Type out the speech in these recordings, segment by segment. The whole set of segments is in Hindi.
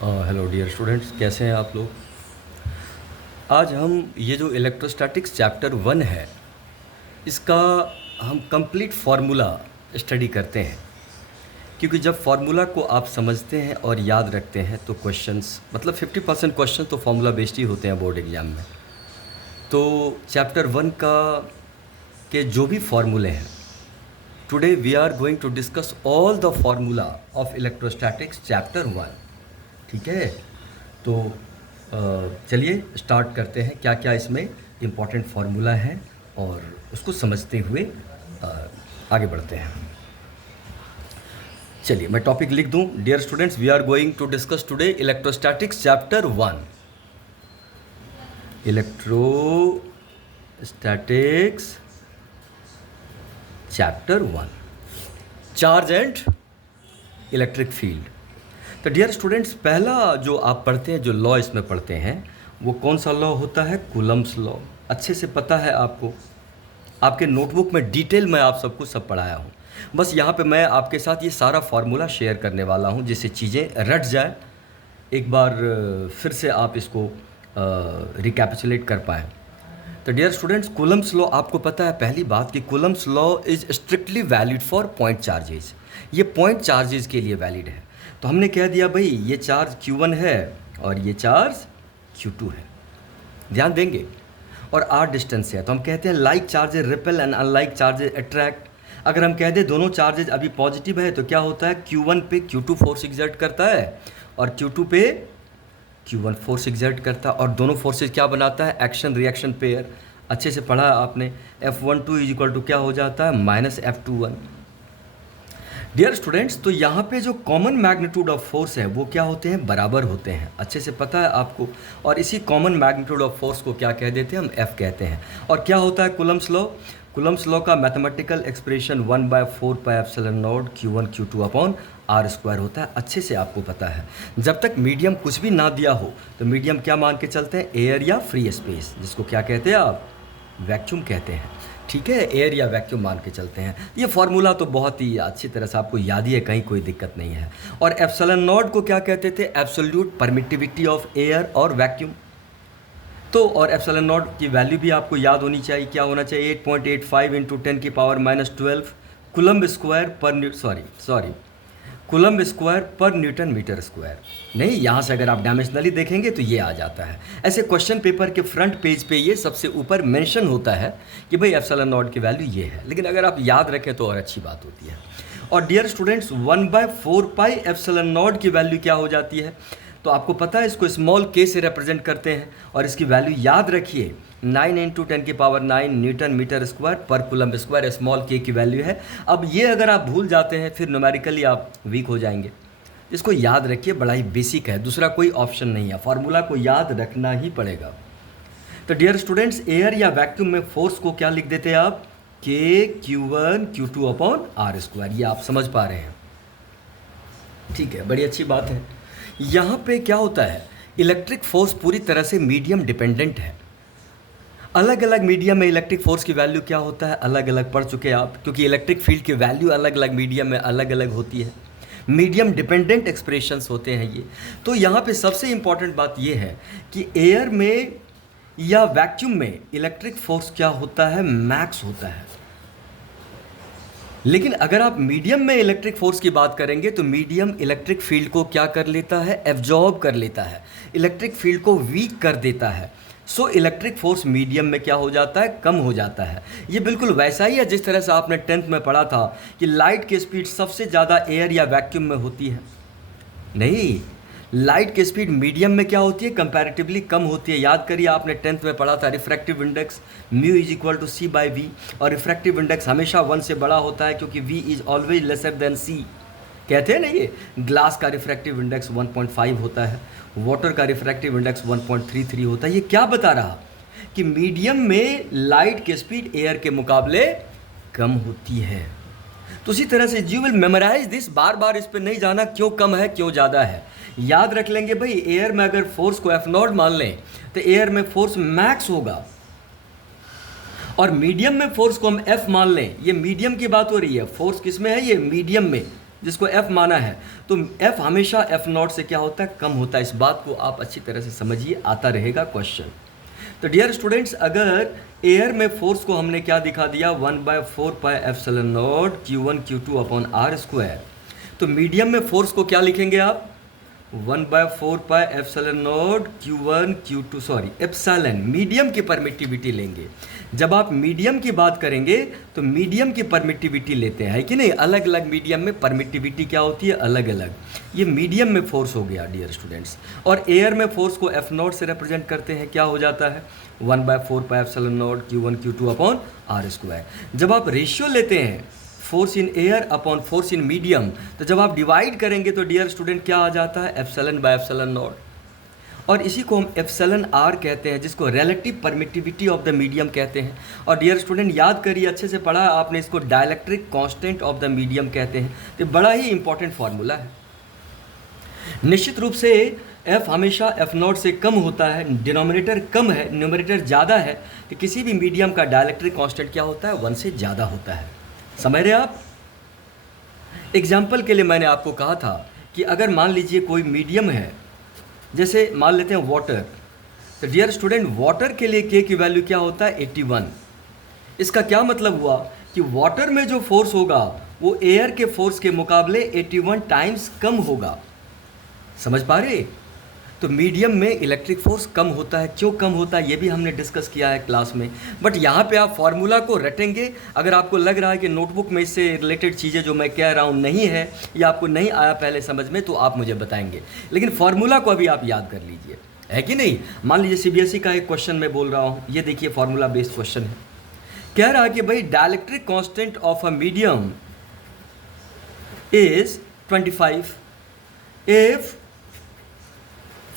हेलो डियर स्टूडेंट्स, कैसे हैं आप लोग। आज हम ये जो इलेक्ट्रोस्टैटिक्स चैप्टर 1 है, इसका हम कंप्लीट फार्मूला स्टडी करते हैं। क्योंकि जब फार्मूला को आप समझते हैं और याद रखते हैं तो क्वेश्चंस मतलब 50% क्वेश्चन तो फार्मूला बेस्ड ही होते हैं बोर्ड एग्जाम में। तो चैप्टर 1 का के जो भी फार्मूले हैं, today we are going to discuss all the formula of electrostatics chapter 1। ठीक है, तो चलिए स्टार्ट करते हैं क्या क्या इसमें इम्पॉर्टेंट फार्मूला है और उसको समझते हुए आगे बढ़ते हैं। चलिए मैं टॉपिक लिख दूं। Dear students, we are going to discuss today electrostatics chapter 1। Electrostatics chapter 1, charge and electric field. तो डियर स्टूडेंट्स, पहला जो आप पढ़ते हैं, जो लॉ इसमें पढ़ते हैं, वो कौन सा लॉ होता है? Coulomb's law. अच्छे से पता है आपको, आपके नोटबुक में डिटेल में आप सबको सब पढ़ाया हूँ। बस यहाँ पे मैं आपके साथ ये सारा फार्मूला शेयर करने वाला हूँ जिससे चीज़ें रट जाए, एक बार फिर से आप इसको रिकैपिचुलेट कर पाएँ। तो डियर स्टूडेंट्स, कूलम्ब्स लॉ आपको पता है पहली बात कि Coulomb's law is strictly valid for point charges. ये पॉइंट चार्जेस के लिए वैलिड है। तो हमने कह दिया भाई ये चार्ज Q1 है और ये चार्ज Q2 है, ध्यान देंगे, और r डिस्टेंस है। तो हम कहते हैं like charges repel and unlike charges attract. अगर हम कह दें दोनों चार्जेज अभी पॉजिटिव है तो क्या होता है? Q1 पे Q2 फोर्स एग्जर्ट करता है और Q2 पे Q1 फोर्स एग्जर्ट करता है, और दोनों फोर्सेज क्या बनाता है? Action reaction pair. अच्छे से पढ़ा आपने। F12 इज इक्वल टू क्या हो जाता है? Minus F21। डियर स्टूडेंट्स, तो यहाँ पे जो कॉमन मैग्नीट्यूड ऑफ फोर्स है वो क्या होते हैं? बराबर होते हैं। अच्छे से पता है आपको। और इसी कॉमन मैग्नीट्यूड ऑफ फोर्स को क्या कह देते हैं? हम F कहते हैं। और क्या होता है कूलम्ब्स लॉ? कूलम्ब्स लॉ का mathematical expression 1/4πε0 Q1 Q2 upon r² होता है। अच्छे से आपको पता है। जब तक मीडियम कुछ भी ना दिया हो तो मीडियम क्या मान के चलते हैं? एयर या फ्री स्पेस, जिसको क्या कहते हैं आप? वैक्यूम कहते हैं। ठीक है, एयर या वैक्यूम मान के चलते हैं। ये फार्मूला तो बहुत ही अच्छी तरह से आपको याद ही है, कहीं कोई दिक्कत नहीं है। और एप्सिलॉन नॉट को क्या कहते थे? एब्सोल्यूट परमिटिविटी ऑफ एयर और वैक्यूम। तो और एप्सिलॉन नॉट की वैल्यू भी आपको याद होनी चाहिए। क्या होना चाहिए? 8.85 इंटू 10⁻12 कूलम्ब स्क्वायर पर कूलम्ब स्क्वायर पर न्यूटन मीटर स्क्वायर। नहीं, यहाँ से अगर आप डायमेंशनली देखेंगे तो ये आ जाता है। ऐसे क्वेश्चन पेपर के फ्रंट पेज पे ये सबसे ऊपर मेंशन होता है कि भाई एप्सिलॉन नॉट की वैल्यू ये है, लेकिन अगर आप याद रखें तो और अच्छी बात होती है। और डियर स्टूडेंट्स, 1/4π एप्सिलॉन नॉट की वैल्यू क्या हो जाती है? तो आपको पता है इसको स्मॉल k से रिप्रेजेंट करते हैं, और इसकी वैल्यू याद रखिए 9 इंटू 10⁻9 न्यूटन मीटर स्क्वायर पर कूलम्ब स्क्वायर, स्मॉल k की वैल्यू है। अब ये अगर आप भूल जाते हैं फिर न्यूमेरिकली आप वीक हो जाएंगे। इसको याद रखिए, बड़ा ही बेसिक है, दूसरा कोई ऑप्शन नहीं है, फार्मूला को याद रखना ही पड़ेगा। तो डियर स्टूडेंट्स, एयर या वैक्यूम में फोर्स को क्या लिख देते हैं आप? K Q1 Q2 upon r²। ये आप समझ पा रहे हैं? ठीक है, बड़ी अच्छी बात है। यहाँ पे क्या होता है? इलेक्ट्रिक फोर्स पूरी तरह से मीडियम डिपेंडेंट है। अलग अलग मीडियम में इलेक्ट्रिक फोर्स की वैल्यू क्या होता है? अलग अलग पढ़ चुके हैं आप, क्योंकि इलेक्ट्रिक फील्ड की वैल्यू अलग अलग मीडियम में अलग अलग होती है। मीडियम डिपेंडेंट एक्सप्रेशंस होते हैं ये। तो यहाँ पे सबसे इंपॉर्टेंट बात ये है कि एयर में या वैक्यूम में इलेक्ट्रिक फोर्स क्या होता है? मैक्स होता है। लेकिन अगर आप मीडियम में इलेक्ट्रिक फोर्स की बात करेंगे तो मीडियम इलेक्ट्रिक फील्ड को क्या कर लेता है? एब्जॉर्ब कर लेता है, इलेक्ट्रिक फील्ड को वीक कर देता है। सो इलेक्ट्रिक फोर्स मीडियम में क्या हो जाता है? कम हो जाता है। ये बिल्कुल वैसा ही है जिस तरह से आपने 10th में पढ़ा था कि लाइट की स्पीड सबसे ज़्यादा एयर या वैक्यूम में होती है। नहीं, लाइट की स्पीड मीडियम में क्या होती है? कंपैरेटिवली कम होती है। याद करिए, आपने 10th में पढ़ा था refractive index mu is equal to c/v, और रिफ्रैक्टिव इंडेक्स हमेशा 1 से बड़ा होता है क्योंकि v is always lesser than c। कहते हैं ना, ये ग्लास का रिफ्रैक्टिव इंडेक्स 1.5 होता है, वाटर का रिफ्रैक्टिव इंडेक्स 1.33 होता है। ये क्या बता रहा कि मीडियम में लाइट की स्पीड एयर के मुकाबले कम होती है। तो उसी तरह से यू विल मेमोराइज दिस, बार बार इस पर नहीं जाना क्यों कम है क्यों ज़्यादा है। याद रख लेंगे भाई, एयर में अगर फोर्स को F0 मान लें तो एयर में फोर्स मैक्स होगा, और मीडियम में फोर्स को हम F मान लें। ये मीडियम की बात हो रही है, फोर्स किस में है? ये मीडियम में। जिसको F माना है, तो F हमेशा F0 से क्या होता है, कम होता है। इस बात को आप अच्छी तरह से समझिए, आता रहेगा क्वेश्चन। तो डियर स्टूडेंट्स, अगर एयर में फोर्स को हमने क्या दिखा दिया, 1/4πε0 Q1 Q2 upon R square, तो मीडियम में फोर्स को क्या लिखेंगे आप, 1/4πε0 Q1 Q2, sorry epsilon, medium की परमिटिविटी लेंगे। जब आप मीडियम की बात करेंगे तो मीडियम की परमिटिविटी लेते हैं, है कि नहीं, अलग अलग मीडियम में परमिटिविटी क्या होती है, अलग अलग। ये मीडियम में फोर्स हो गया डियर स्टूडेंट्स। और एयर में फोर्स को F0 से रिप्रेजेंट करते हैं, क्या हो जाता है, 1/4πε0 Q1 Q2 upon R square. जब आप रेशियो लेते हैं force in air upon force in medium, तो जब आप डिवाइड करेंगे तो डियर स्टूडेंट क्या आ जाता है, ε/ε0। और इसी को हम εr कहते हैं, जिसको relative permittivity of the medium कहते हैं। और डियर स्टूडेंट याद करिए, अच्छे से पढ़ा आपने, इसको dielectric constant of the medium कहते हैं। तो बड़ा ही इंपॉर्टेंट फार्मूला है। निश्चित रूप से F हमेशा F0 से कम होता है, डिनोमिनेटर कम है, न्यूमरेटर ज़्यादा है, तो किसी भी मीडियम का डाइलेक्ट्रिक कांस्टेंट क्या होता है, 1 से ज़्यादा होता है। समझ रहे आप। एग्जाम्पल के लिए मैंने आपको कहा था कि अगर मान लीजिए कोई मीडियम है, जैसे मान लेते हैं वाटर, तो डियर स्टूडेंट वाटर के लिए K की वैल्यू क्या होता है, 81। इसका क्या मतलब हुआ कि वाटर में जो फोर्स होगा वो एयर के फोर्स के मुकाबले 81 टाइम्स कम होगा। समझ पा रहे। तो मीडियम में इलेक्ट्रिक फोर्स कम होता है। क्यों कम होता है ये भी हमने डिस्कस किया है क्लास में, बट यहाँ पे आप फार्मूला को रटेंगे। अगर आपको लग रहा है कि नोटबुक में इससे रिलेटेड चीज़ें जो मैं कह रहा हूँ नहीं है या आपको नहीं आया पहले समझ में, तो आप मुझे बताएंगे, लेकिन फार्मूला को अभी आप याद कर लीजिए, है कि नहीं। मान लीजिए CBSE का एक क्वेश्चन मैं बोल रहा हूँ, ये देखिए फार्मूला बेस्ड क्वेश्चन है। कह रहा है कि भाई dielectric constant of a medium is 25 if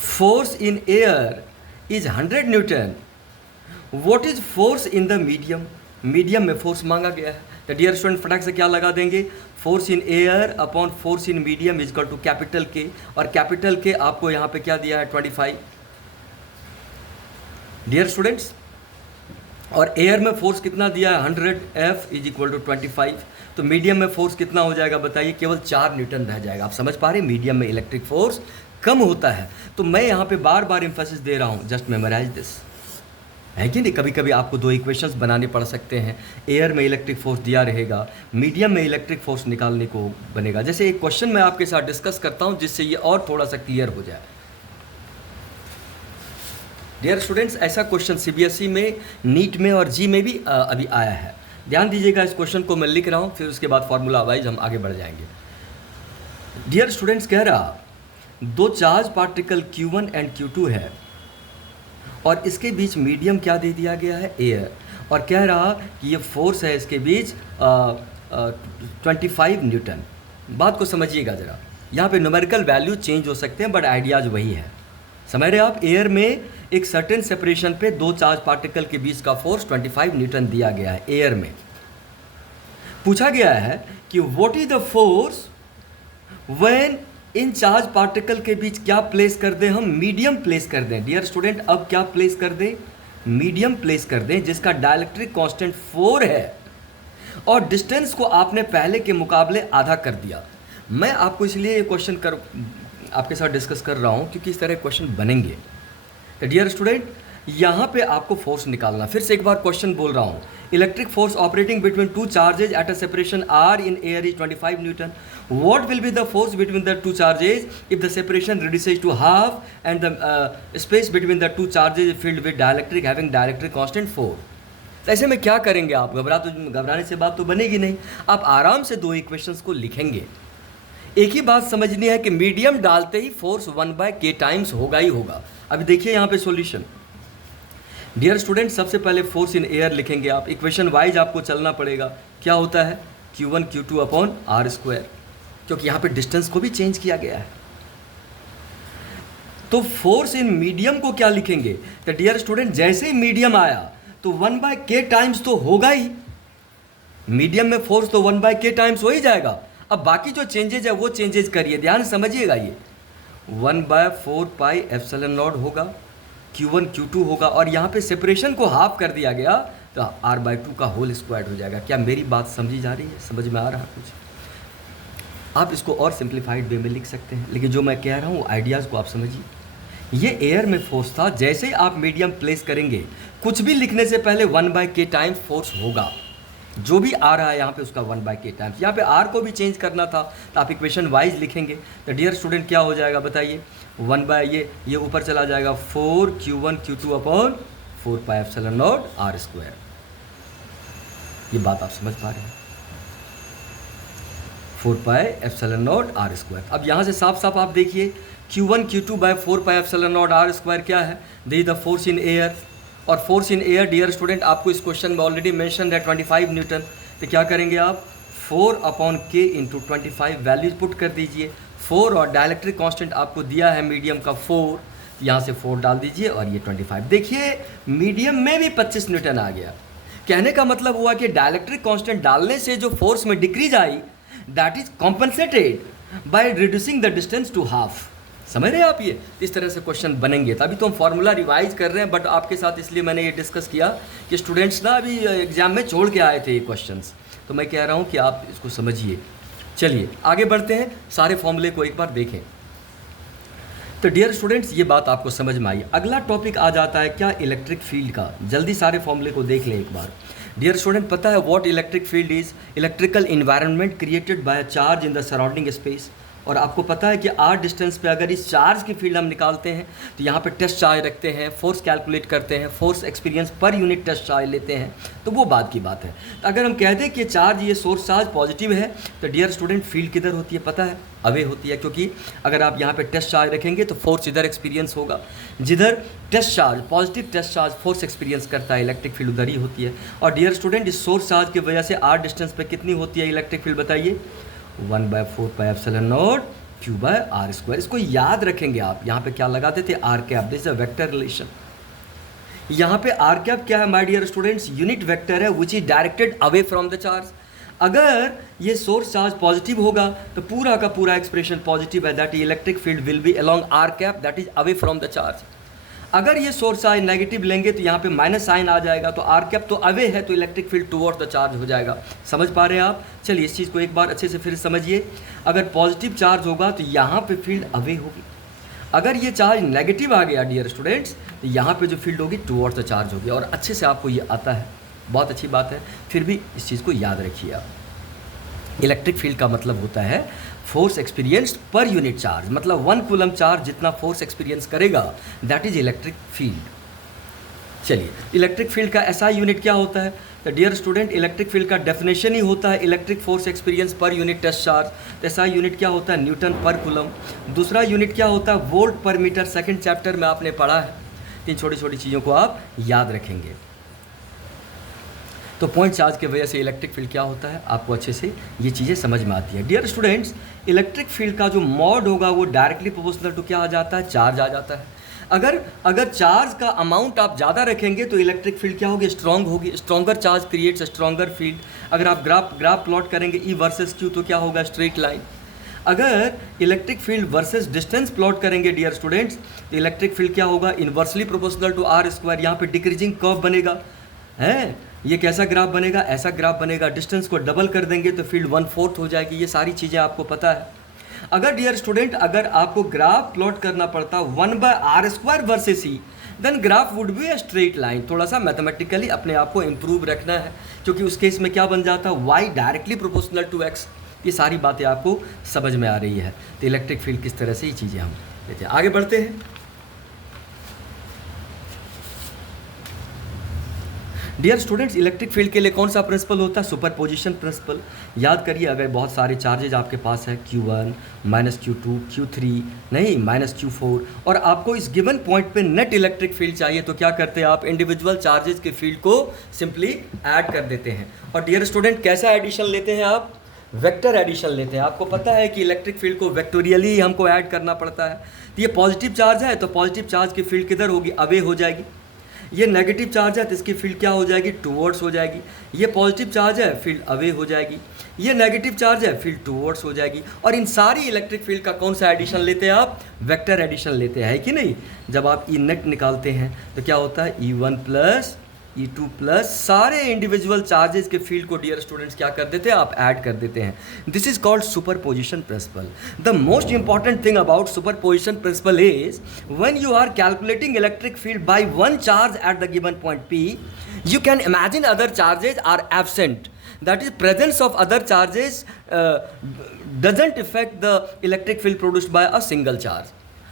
force in air is 100 Newton, what is force in the medium? Medium में फोर्स मांगा गया है। तो डियर स्टूडेंट फटाक से क्या लगा देंगे, force in air upon force in medium is equal to capital K, और कैपिटल के आपको यहाँ पे क्या दिया है, 25 डियर स्टूडेंट्स। और एयर में फोर्स कितना दिया है, 100, F इज इक्वल टू 25। तो मीडियम में फोर्स कितना हो जाएगा बताइए, केवल 4 न्यूटन रह जाएगा। आप समझ पा रहे हैं, मीडियम में इलेक्ट्रिक फोर्स कम होता है। तो मैं यहाँ पे बार बार एम्फेसिस दे रहा हूँ, जस्ट मेमोराइज दिस, है कि नहीं। कभी कभी आपको 2 इक्वेशंस बनाने पड़ सकते हैं, एयर में इलेक्ट्रिक फोर्स दिया रहेगा, मीडियम में इलेक्ट्रिक फोर्स निकालने को बनेगा। जैसे एक क्वेश्चन मैं आपके साथ डिस्कस करता हूँ जिससे ये और थोड़ा सा क्लियर हो जाए। डियर स्टूडेंट्स, ऐसा क्वेश्चन CBSE में, नीट में और जी में भी अभी आया है। ध्यान दीजिएगा, इस क्वेश्चन को मैं लिख रहा हूँ, फिर उसके बाद फार्मूला वाइज हम आगे बढ़ जाएंगे। डियर स्टूडेंट्स, कह रहा 2 charge particle Q1 and Q2 है, और इसके बीच मीडियम क्या दे दिया गया है, एयर। और कह रहा कि ये फोर्स है इसके बीच 25 न्यूटन। बात को समझिएगा ज़रा, यहाँ पे न्यूमेरिकल वैल्यू चेंज हो सकते हैं बट आइडियाज वही है। समझ रहे आप। एयर में एक सर्टेन सेपरेशन पे 2 चार्ज पार्टिकल के बीच का फोर्स 25 न्यूटन दिया गया है एयर में। पूछा गया है कि what is the force when in charge particle के बीच क्या प्लेस कर दें, हम मीडियम प्लेस कर दें। डियर स्टूडेंट, अब क्या प्लेस कर दें, मीडियम प्लेस कर दें, जिसका डाइलेक्ट्रिक कांस्टेंट 4 है, और डिस्टेंस को आपने पहले के मुकाबले आधा कर दिया। मैं आपको इसलिए ये क्वेश्चन आपके साथ डिस्कस कर रहा हूँ क्योंकि इस तरह क्वेश्चन बनेंगे। तो डियर स्टूडेंट, यहाँ पे आपको फोर्स निकालना, फिर से एक बार क्वेश्चन बोल रहा हूँ, electric force operating between 2 charges at a separation r in air is 25 Newton. What will be the force between the 2 charges if the separation reduces to half and the space between the 2 charges is filled with dielectric having dielectric constant 4? तो ऐसे में क्या करेंगे आप, घबराने से बात तो बनेगी नहीं। आप आराम से 2 इक्वेशंस को लिखेंगे। एक ही बात समझनी है कि मीडियम डालते ही फोर्स 1/k टाइम्स होगा ही होगा। अभी देखिए यहाँ पे सॉल्यूशन। डियर स्टूडेंट, सबसे पहले फोर्स इन एयर लिखेंगे आप, इक्वेशन वाइज आपको चलना पड़ेगा। क्या होता है, Q1 Q2 upon R square, क्योंकि यहाँ पे डिस्टेंस को भी चेंज किया गया है। तो फोर्स इन मीडियम को क्या लिखेंगे, तो डियर स्टूडेंट जैसे ही मीडियम आया तो 1/k टाइम्स तो होगा ही। मीडियम में फोर्स तो 1/k टाइम्स हो ही जाएगा। अब बाकी जो चेंजेज है वो चेंजेज करिए, ध्यान समझिएगा। ये 1/4πε0 होगा, Q1 Q2 होगा, और यहाँ पे सेपरेशन को हाफ कर दिया गया तो r/2 का होल स्क्वायर हो जाएगा। क्या मेरी बात समझी जा रही है, समझ में आ रहा है कुछ? आप इसको और सिंप्लीफाइड वे में लिख सकते हैं, लेकिन जो मैं कह रहा हूँ आइडियाज़ को आप समझिए। ये एयर में फोर्स था, जैसे ही आप मीडियम प्लेस करेंगे कुछ भी लिखने से पहले 1/k टाइम्स फोर्स होगा। जो भी आ रहा है यहाँ पे उसका 1/k टाइम्स। यहाँ पे आर को भी चेंज करना था तो आप इक्वेशन वाइज लिखेंगे। तो डियर स्टूडेंट क्या हो जाएगा बताइए, 1/ये ऊपर चला जाएगा 4q1 q2 अपॉन 4πε0 r²। ये बात आप समझ पा रहे हैं, 4πε0 r²। अब यहाँ से साफ साफ आप देखिए q1 q2 बाय 4πε0 r² क्या है, this is the force in air. और force in air dear student आपको इस क्वेश्चन में ऑलरेडी मेंशन है 25 न्यूटन। तो क्या करेंगे आप 4/k इंटू 25 वैल्यूज पुट कर दीजिए। 4 और डायलेक्ट्रिक कांस्टेंट आपको दिया है मीडियम का 4, यहाँ से 4 डाल दीजिए और ये 25। देखिए मीडियम में भी 25 न्यूटन आ गया। कहने का मतलब हुआ कि डायलेक्ट्रिक कांस्टेंट डालने से जो फोर्स में decrease I that is compensated by reducing the distance to half. समझ रहे हैं आप, ये इस तरह से क्वेश्चन बनेंगे। तभी तो हम फॉर्मूला रिवाइज कर रहे हैं, बट आपके साथ इसलिए मैंने ये डिस्कस किया कि स्टूडेंट्स ना अभी एग्जाम में छोड़ के आए थे ये क्वेश्चंस, तो मैं कह रहा हूँ कि आप इसको समझिए। चलिए आगे बढ़ते हैं, सारे फॉर्मूले को एक बार देखें। तो डियर स्टूडेंट्स ये बात आपको समझ में आई। अगला टॉपिक आ जाता है क्या, इलेक्ट्रिक फील्ड का। जल्दी सारे फॉर्मूले को देख लें एक बार। डियर स्टूडेंट पता है what electric field is, electrical environment created by a charge in the surrounding space. और आपको पता है कि r डिस्टेंस पे अगर इस चार्ज की फील्ड हम निकालते हैं तो यहाँ पे टेस्ट चार्ज रखते हैं, फोर्स कैलकुलेट करते हैं, force experience per unit test charge लेते हैं, तो वो बात की बात है। तो अगर हम कह दें कि चार्ज ये सोर्स चार्ज पॉजिटिव है तो डियर स्टूडेंट फील्ड किधर होती है पता है, अवे होती है। क्योंकि अगर आप यहाँ पे टेस्ट चार्ज रखेंगे तो फोर्स इधर एक्सपीरियंस होगा, जिधर test charge positive test charge force experience करता है इलेक्ट्रिक फील्ड उधर ही होती है। और डियर स्टूडेंट इस सोर्स चार्ज की वजह से r डिस्टेंस पे कितनी होती है इलेक्ट्रिक फील्ड बताइए, 1/4πε0 q/r²। इसको याद रखेंगे आप। यहाँ पे क्या लगाते थे, r cap, this is a vector relation. यहाँ पे r कैप क्या है my dear students, unit vector है which is directed away from the charge. अगर ये सोर्स चार्ज पॉजिटिव होगा तो पूरा का पूरा एक्सप्रेशन पॉजिटिव है, that electric field will be along r cap that is away from the charge. अगर ये सोर्स चार्ज नेगेटिव लेंगे तो यहाँ पे माइनस साइन आ जाएगा, तो r कैप तो अवे है तो electric field towards the charge हो जाएगा। समझ पा रहे हैं आप। चलिए इस चीज़ को एक बार अच्छे से फिर समझिए। अगर पॉजिटिव चार्ज होगा तो यहाँ पे फील्ड अवे होगी, अगर ये चार्ज नेगेटिव आ गया डियर स्टूडेंट्स तो यहाँ पे जो फील्ड होगी टुवर्ड्स द चार्ज होगी। और अच्छे से आपको ये आता है, बहुत अच्छी बात है, फिर भी इस चीज़ को याद रखिए आप। इलेक्ट्रिक फील्ड का मतलब होता है force experienced per unit charge, मतलब 1 कूलम चार्ज जितना फोर्स एक्सपीरियंस करेगा दैट इज इलेक्ट्रिक फील्ड। चलिए इलेक्ट्रिक फील्ड का ऐसा यूनिट क्या होता है, तो डियर स्टूडेंट इलेक्ट्रिक फील्ड का डेफिनेशन ही होता है electric force experience per unit test charge. तो ऐसा यूनिट क्या होता है, न्यूटन पर कूलम। दूसरा यूनिट क्या होता है, वोल्ट पर मीटर। सेकेंड चैप्टर में आपने पढ़ा है। इन छोटी छोटी चीज़ों को आप याद रखेंगे। तो पॉइंट चार्ज की वजह से इलेक्ट्रिक फील्ड क्या होता है आपको अच्छे से ये चीज़ें समझ में आती है। डियर स्टूडेंट्स इलेक्ट्रिक फील्ड का जो मॉड होगा वो डायरेक्टली प्रोपोर्शनल टू क्या आ जाता है, चार्ज आ जाता है। अगर चार्ज का अमाउंट आप ज़्यादा रखेंगे तो इलेक्ट्रिक फील्ड क्या होगी, स्ट्रॉन्ग होगी। Stronger charge creates stronger field. अगर आप ग्राफ प्लॉट करेंगे E वर्सेस Q तो क्या होगा, स्ट्रेट लाइन। अगर electric field versus distance plot करेंगे डियर स्टूडेंट्स तो इलेक्ट्रिक फील्ड क्या होगा, इन्वर्सली प्रोपोर्शनल टू r²। यहाँ पे डिक्रीजिंग कर्व बनेगा है। ये कैसा ग्राफ बनेगा, ऐसा ग्राफ बनेगा। डिस्टेंस को डबल कर देंगे तो फील्ड 1/4 हो जाएगी। ये सारी चीज़ें आपको पता है। अगर डियर स्टूडेंट अगर आपको ग्राफ प्लॉट करना पड़ता 1/r² versus E, then graph would be a straight line. थोड़ा सा मैथमेटिकली अपने आप को इम्प्रूव रखना है, क्योंकि उस केस में क्या बन जाता है, y directly proportional to x। ये सारी बातें आपको समझ में आ रही है। तो इलेक्ट्रिक फील्ड किस तरह से ये चीज़ें हम लेते हैं। आगे बढ़ते हैं। डियर स्टूडेंट्स इलेक्ट्रिक फील्ड के लिए कौन सा प्रिंसिपल होता है, सुपरपोजिशन प्रिंसिपल। याद करिए, अगर बहुत सारे चार्जेज आपके पास है Q1 -Q2 Q3 नहीं -Q4 और आपको इस गिवन पॉइंट पे नेट इलेक्ट्रिक फील्ड चाहिए तो क्या करते हैं आप, इंडिविजुअल चार्जेस के फील्ड को सिंपली ऐड कर देते हैं। और डियर स्टूडेंट कैसा एडिशन लेते हैं आप, वेक्टर एडिशन लेते हैं। आपको पता है कि इलेक्ट्रिक फील्ड को वेक्टोरियली हमको ऐड करना पड़ता है। तो ये पॉजिटिव चार्ज है तो पॉजिटिव चार्ज की फील्ड किधर होगी, अवे हो जाएगी। ये नेगेटिव चार्ज है तो इसकी फील्ड क्या हो जाएगी, टुवर्ड्स हो जाएगी। ये पॉजिटिव चार्ज है, फील्ड अवे हो जाएगी। ये नेगेटिव चार्ज है, फील्ड टुवर्ड्स हो जाएगी। और इन सारी इलेक्ट्रिक फील्ड का कौन सा एडिशन लेते हैं आप, वेक्टर एडिशन लेते हैं, है कि नहीं। जब आप ई नेट निकालते हैं तो क्या होता है, E1 + E2 प्लस सारे इंडिविजुअल चार्जेस के फील्ड को डियर स्टूडेंट्स क्या कर देते हैं, आप ऐड कर देते हैं। This is called superposition principle. The most important thing about superposition principle is when you are calculating electric field by one charge at the given point P, you can imagine other charges are absent. That is, presence of other charges doesn't affect the electric field produced by a single charge.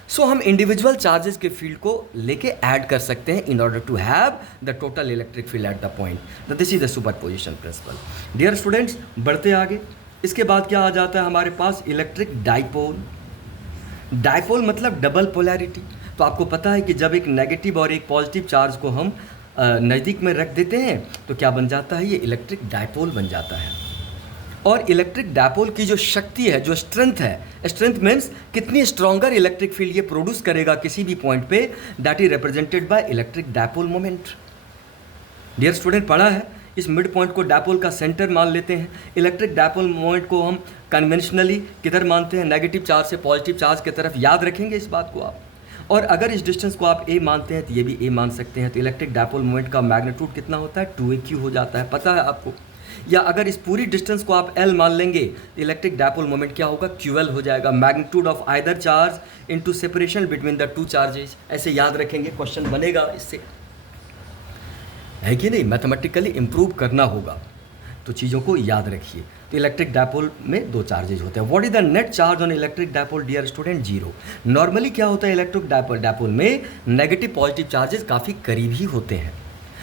So हम इंडिविजुअल चार्जेस के फील्ड को लेके ऐड कर सकते हैं in order to have the total electric field at the point. This is the superposition principle. Dear students, बढ़ते आगे, इसके बाद क्या आ जाता है हमारे पास, इलेक्ट्रिक डाइपोल। डाइपोल मतलब डबल पोलैरिटी। तो आपको पता है कि जब एक नेगेटिव और एक पॉजिटिव चार्ज को हम नज़दीक में रख देते हैं तो क्या बन जाता है, ये इलेक्ट्रिक डाइपोल बन जाता है। और इलेक्ट्रिक डाइपोल की जो शक्ति है, जो स्ट्रेंथ है, स्ट्रेंथ मीन्स कितनी स्ट्रॉन्गर इलेक्ट्रिक फील्ड ये प्रोड्यूस करेगा किसी भी पॉइंट पे, that is represented by electric dipole moment. Dear student, पढ़ा है, इस मिड पॉइंट को डाइपोल का सेंटर मान लेते हैं। इलेक्ट्रिक डाइपोल मोमेंट को हम कन्वेंशनली किधर मानते हैं, नेगेटिव चार्ज से पॉजिटिव चार्ज की तरफ। याद रखेंगे इस बात को आप। और अगर इस डिस्टेंस को आप a मानते हैं तो ये भी a मान सकते हैं। तो इलेक्ट्रिक डाइपोल मोमेंट का मैग्नीट्यूड कितना होता है, 2aq हो जाता है, पता है आपको। या अगर इस पूरी डिस्टेंस को आप l मान लेंगे तो इलेक्ट्रिक डाइपोल मोमेंट क्या होगा, ql हो जाएगा, magnitude of either charge into separation between the two charges. ऐसे याद रखेंगे, क्वेश्चन बनेगा इससे, है कि नहीं। मैथमेटिकली इंप्रूव करना होगा तो चीज़ों को याद रखिए। तो इलेक्ट्रिक डाइपोल में दो चार्जेज होते हैं। What is the net charge on electric dipole, dear student, 0। Normally क्या होता है, इलेक्ट्रिक डाइपोल में नेगेटिव पॉजिटिव चार्जेस काफ़ी करीब ही होते हैं।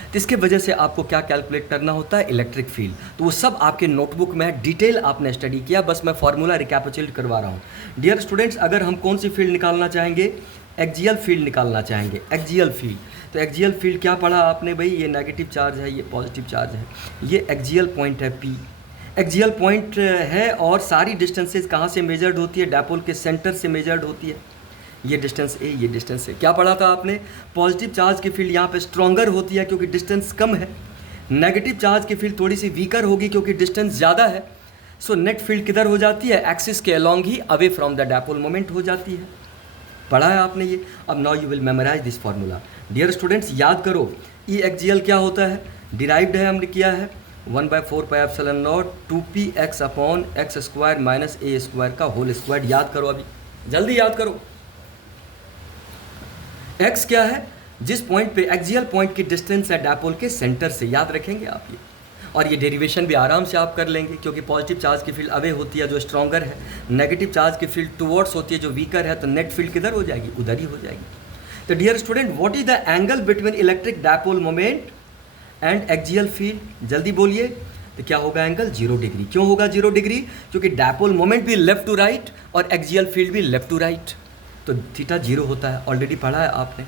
तो इसके वजह से आपको क्या कैलकुलेट करना होता है, इलेक्ट्रिक फील्ड। तो वो सब आपके नोटबुक में है, डिटेल आपने स्टडी किया, बस मैं फॉर्मूला रिकैपिचुलेट करवा रहा हूँ। डियर स्टूडेंट्स, अगर हम कौन सी फील्ड निकालना चाहेंगे, एक्सियल फील्ड निकालना चाहेंगे, एक्सियल फील्ड। तो एक्सियल फील्ड क्या पढ़ा आपने भाई, ये नेगेटिव चार्ज है, ये पॉजिटिव चार्ज है, ये एक्सियल पॉइंट है P, एक्सियल पॉइंट है। और सारी डिस्टेंसेस कहाँ से मेजर्ड होती है, डाइपोल के सेंटर से मेजर्ड होती है। ये डिस्टेंस A, ये डिस्टेंस A। क्या पढ़ा था आपने, पॉजिटिव चार्ज की फील्ड यहाँ पे स्ट्रॉन्गर होती है क्योंकि डिस्टेंस कम है, नेगेटिव चार्ज की फील्ड थोड़ी सी वीकर होगी क्योंकि डिस्टेंस ज़्यादा है। सो नेट फील्ड किधर हो जाती है, एक्सिस के अलॉन्ग ही away from the dipole moment हो जाती है। पढ़ा है आपने ये। अब now you will memorise this formula. Dear students, याद करो, ई एक्सियल क्या होता है, डिराइव्ड है, हमने किया है 1/4πε0 2px upon x square minus a square का होल स्क्वायर। याद करो, अभी जल्दी याद करो। x क्या है, जिस पॉइंट पे एक्सियल पॉइंट की डिस्टेंस है डाइपोल के सेंटर से, याद रखेंगे आप ये। और ये डेरिवेशन भी आराम से आप कर लेंगे क्योंकि पॉजिटिव चार्ज की फील्ड अवे होती है जो स्ट्रॉन्गर है, नेगेटिव चार्ज की फील्ड टुवर्ड्स होती है जो वीकर है, तो नेट फील्ड किधर हो जाएगी, उधर ही हो जाएगी। तो dear student, what is the angle between electric dipole moment and axial field, जल्दी बोलिए। तो क्या होगा एंगल, 0 डिग्री। क्यों होगा 0 डिग्री, क्योंकि डाइपोल मोमेंट भी लेफ्ट टू राइट और एक्सियल फील्ड भी लेफ्ट टू राइट, तो थीटा 0 होता है, ऑलरेडी पढ़ा है आपने।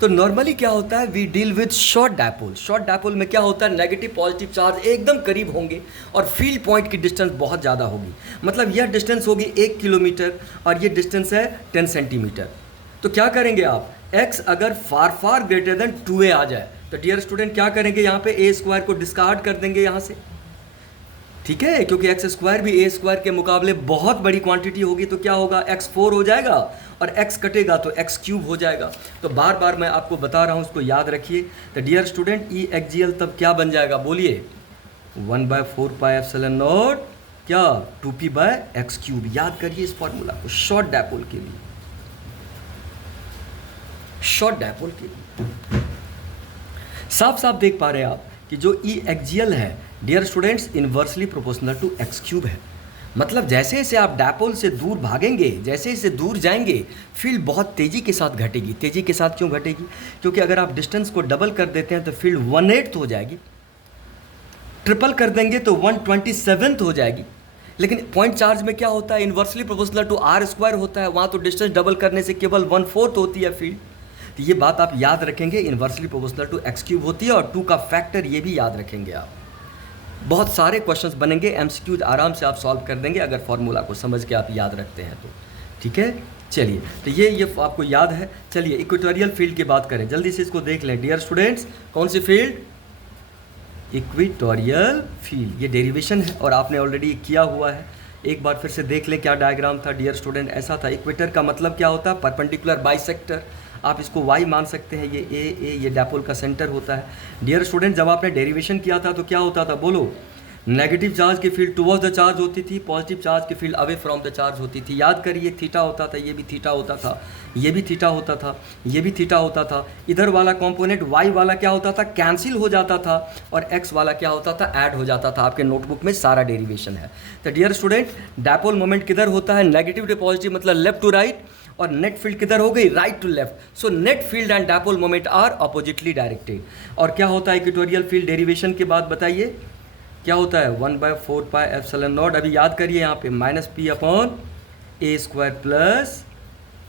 तो नॉर्मली क्या होता है, we deal with short dipole. Short dipole में क्या होता है, नेगेटिव पॉजिटिव चार्ज एकदम करीब होंगे और फील्ड पॉइंट की डिस्टेंस बहुत ज़्यादा होगी। मतलब यह डिस्टेंस होगी 1 किलोमीटर और ये डिस्टेंस है 10 सेंटीमीटर। तो क्या करेंगे आप, x अगर फार ग्रेटर देन 2a आ जाए तो डियर स्टूडेंट क्या करेंगे, यहाँ पे a स्क्वायर को डिस्कार्ड कर देंगे यहाँ से, ठीक है, क्योंकि एक्स स्क्वायर भी a स्क्वायर के मुकाबले बहुत बड़ी क्वांटिटी होगी। तो क्या होगा, x 4 हो जाएगा और x कटेगा तो x क्यूब हो जाएगा। तो बार बार मैं आपको बता रहा हूँ, उसको याद रखिए। तो डियर स्टूडेंट, ई एक्सियल तब क्या बन जाएगा, बोलिए, 1/4πε0 क्या 2p/x क्यूब। याद करिए इस फॉर्मूला को शॉर्ट डाइपोल के लिए, शॉर्ट डाइपोल के लिए। साफ साफ देख पा रहे हैं आप कि जो ई एक्सियल है dear students inversely proportional to x cube है। मतलब जैसे जैसे आप डाइपोल से दूर भागेंगे, जैसे जैसे दूर जाएंगे, फील्ड बहुत तेज़ी के साथ घटेगी। तेज़ी के साथ क्यों घटेगी, क्योंकि अगर आप डिस्टेंस को डबल कर देते हैं तो फील्ड 1/8 हो जाएगी, ट्रिपल कर देंगे तो 1/27 हो जाएगी। लेकिन पॉइंट चार्ज में क्या होता है, inversely proportional to are square होता है, वहाँ तो डिस्टेंस डबल करने से केवल 1/4 होती है फील्ड। तो ये बात आप याद रखेंगे, inversely proportional to x cube होती है और 2 का फैक्टर ये भी याद रखेंगे आप। बहुत सारे क्वेश्चंस बनेंगे, एमसीक्यूज आराम से आप सॉल्व कर देंगे अगर फॉर्मूला को समझ के आप याद रखते हैं तो, ठीक है। चलिए, तो ये आपको याद है। चलिए इक्वेटोरियल फील्ड की बात करें, जल्दी से इसको देख लें डियर स्टूडेंट्स। कौन सी फील्ड, इक्वेटोरियल फील्ड। ये डेरिवेशन है और आपने ऑलरेडी किया हुआ है। एक बार फिर से देख लें क्या डायग्राम था डियर स्टूडेंट। ऐसा था, इक्वेटर का मतलब क्या होता है, परपेंडिकुलर बाइसेक्टर। आप इसको वाई मान सकते हैं, ये ए ये डायपोल का सेंटर होता है। डियर स्टूडेंट जब आपने डेरिवेशन किया था तो क्या होता था बोलो, नेगेटिव चार्ज की फील्ड टुवर्ड्स द चार्ज होती थी, पॉजिटिव चार्ज की field away from the charge होती थी। याद करिए, थीटा होता था, ये भी थीटा होता था, ये भी थीटा होता था, ये भी थीटा होता था। इधर वाला कंपोनेंट वाई वाला क्या होता था, कैंसिल हो जाता था, और एक्स वाला क्या होता था, ऐड हो जाता था। आपके नोटबुक में सारा डेरिवेशन है। तो डियर स्टूडेंट डायपोल मोमेंट किधर होता है, नेगेटिव टू पॉजिटिव मतलब लेफ्ट टू राइट, और नेट फील्ड किधर हो गई, right to left. So net field and dipole moment are oppositely directed. और क्या होता है इक्वेटोरियल फील्ड डेरिवेशन के बाद बताइए क्या होता है, 1/4πε0। अभी याद करिए यहाँ पे -p/a² प्लस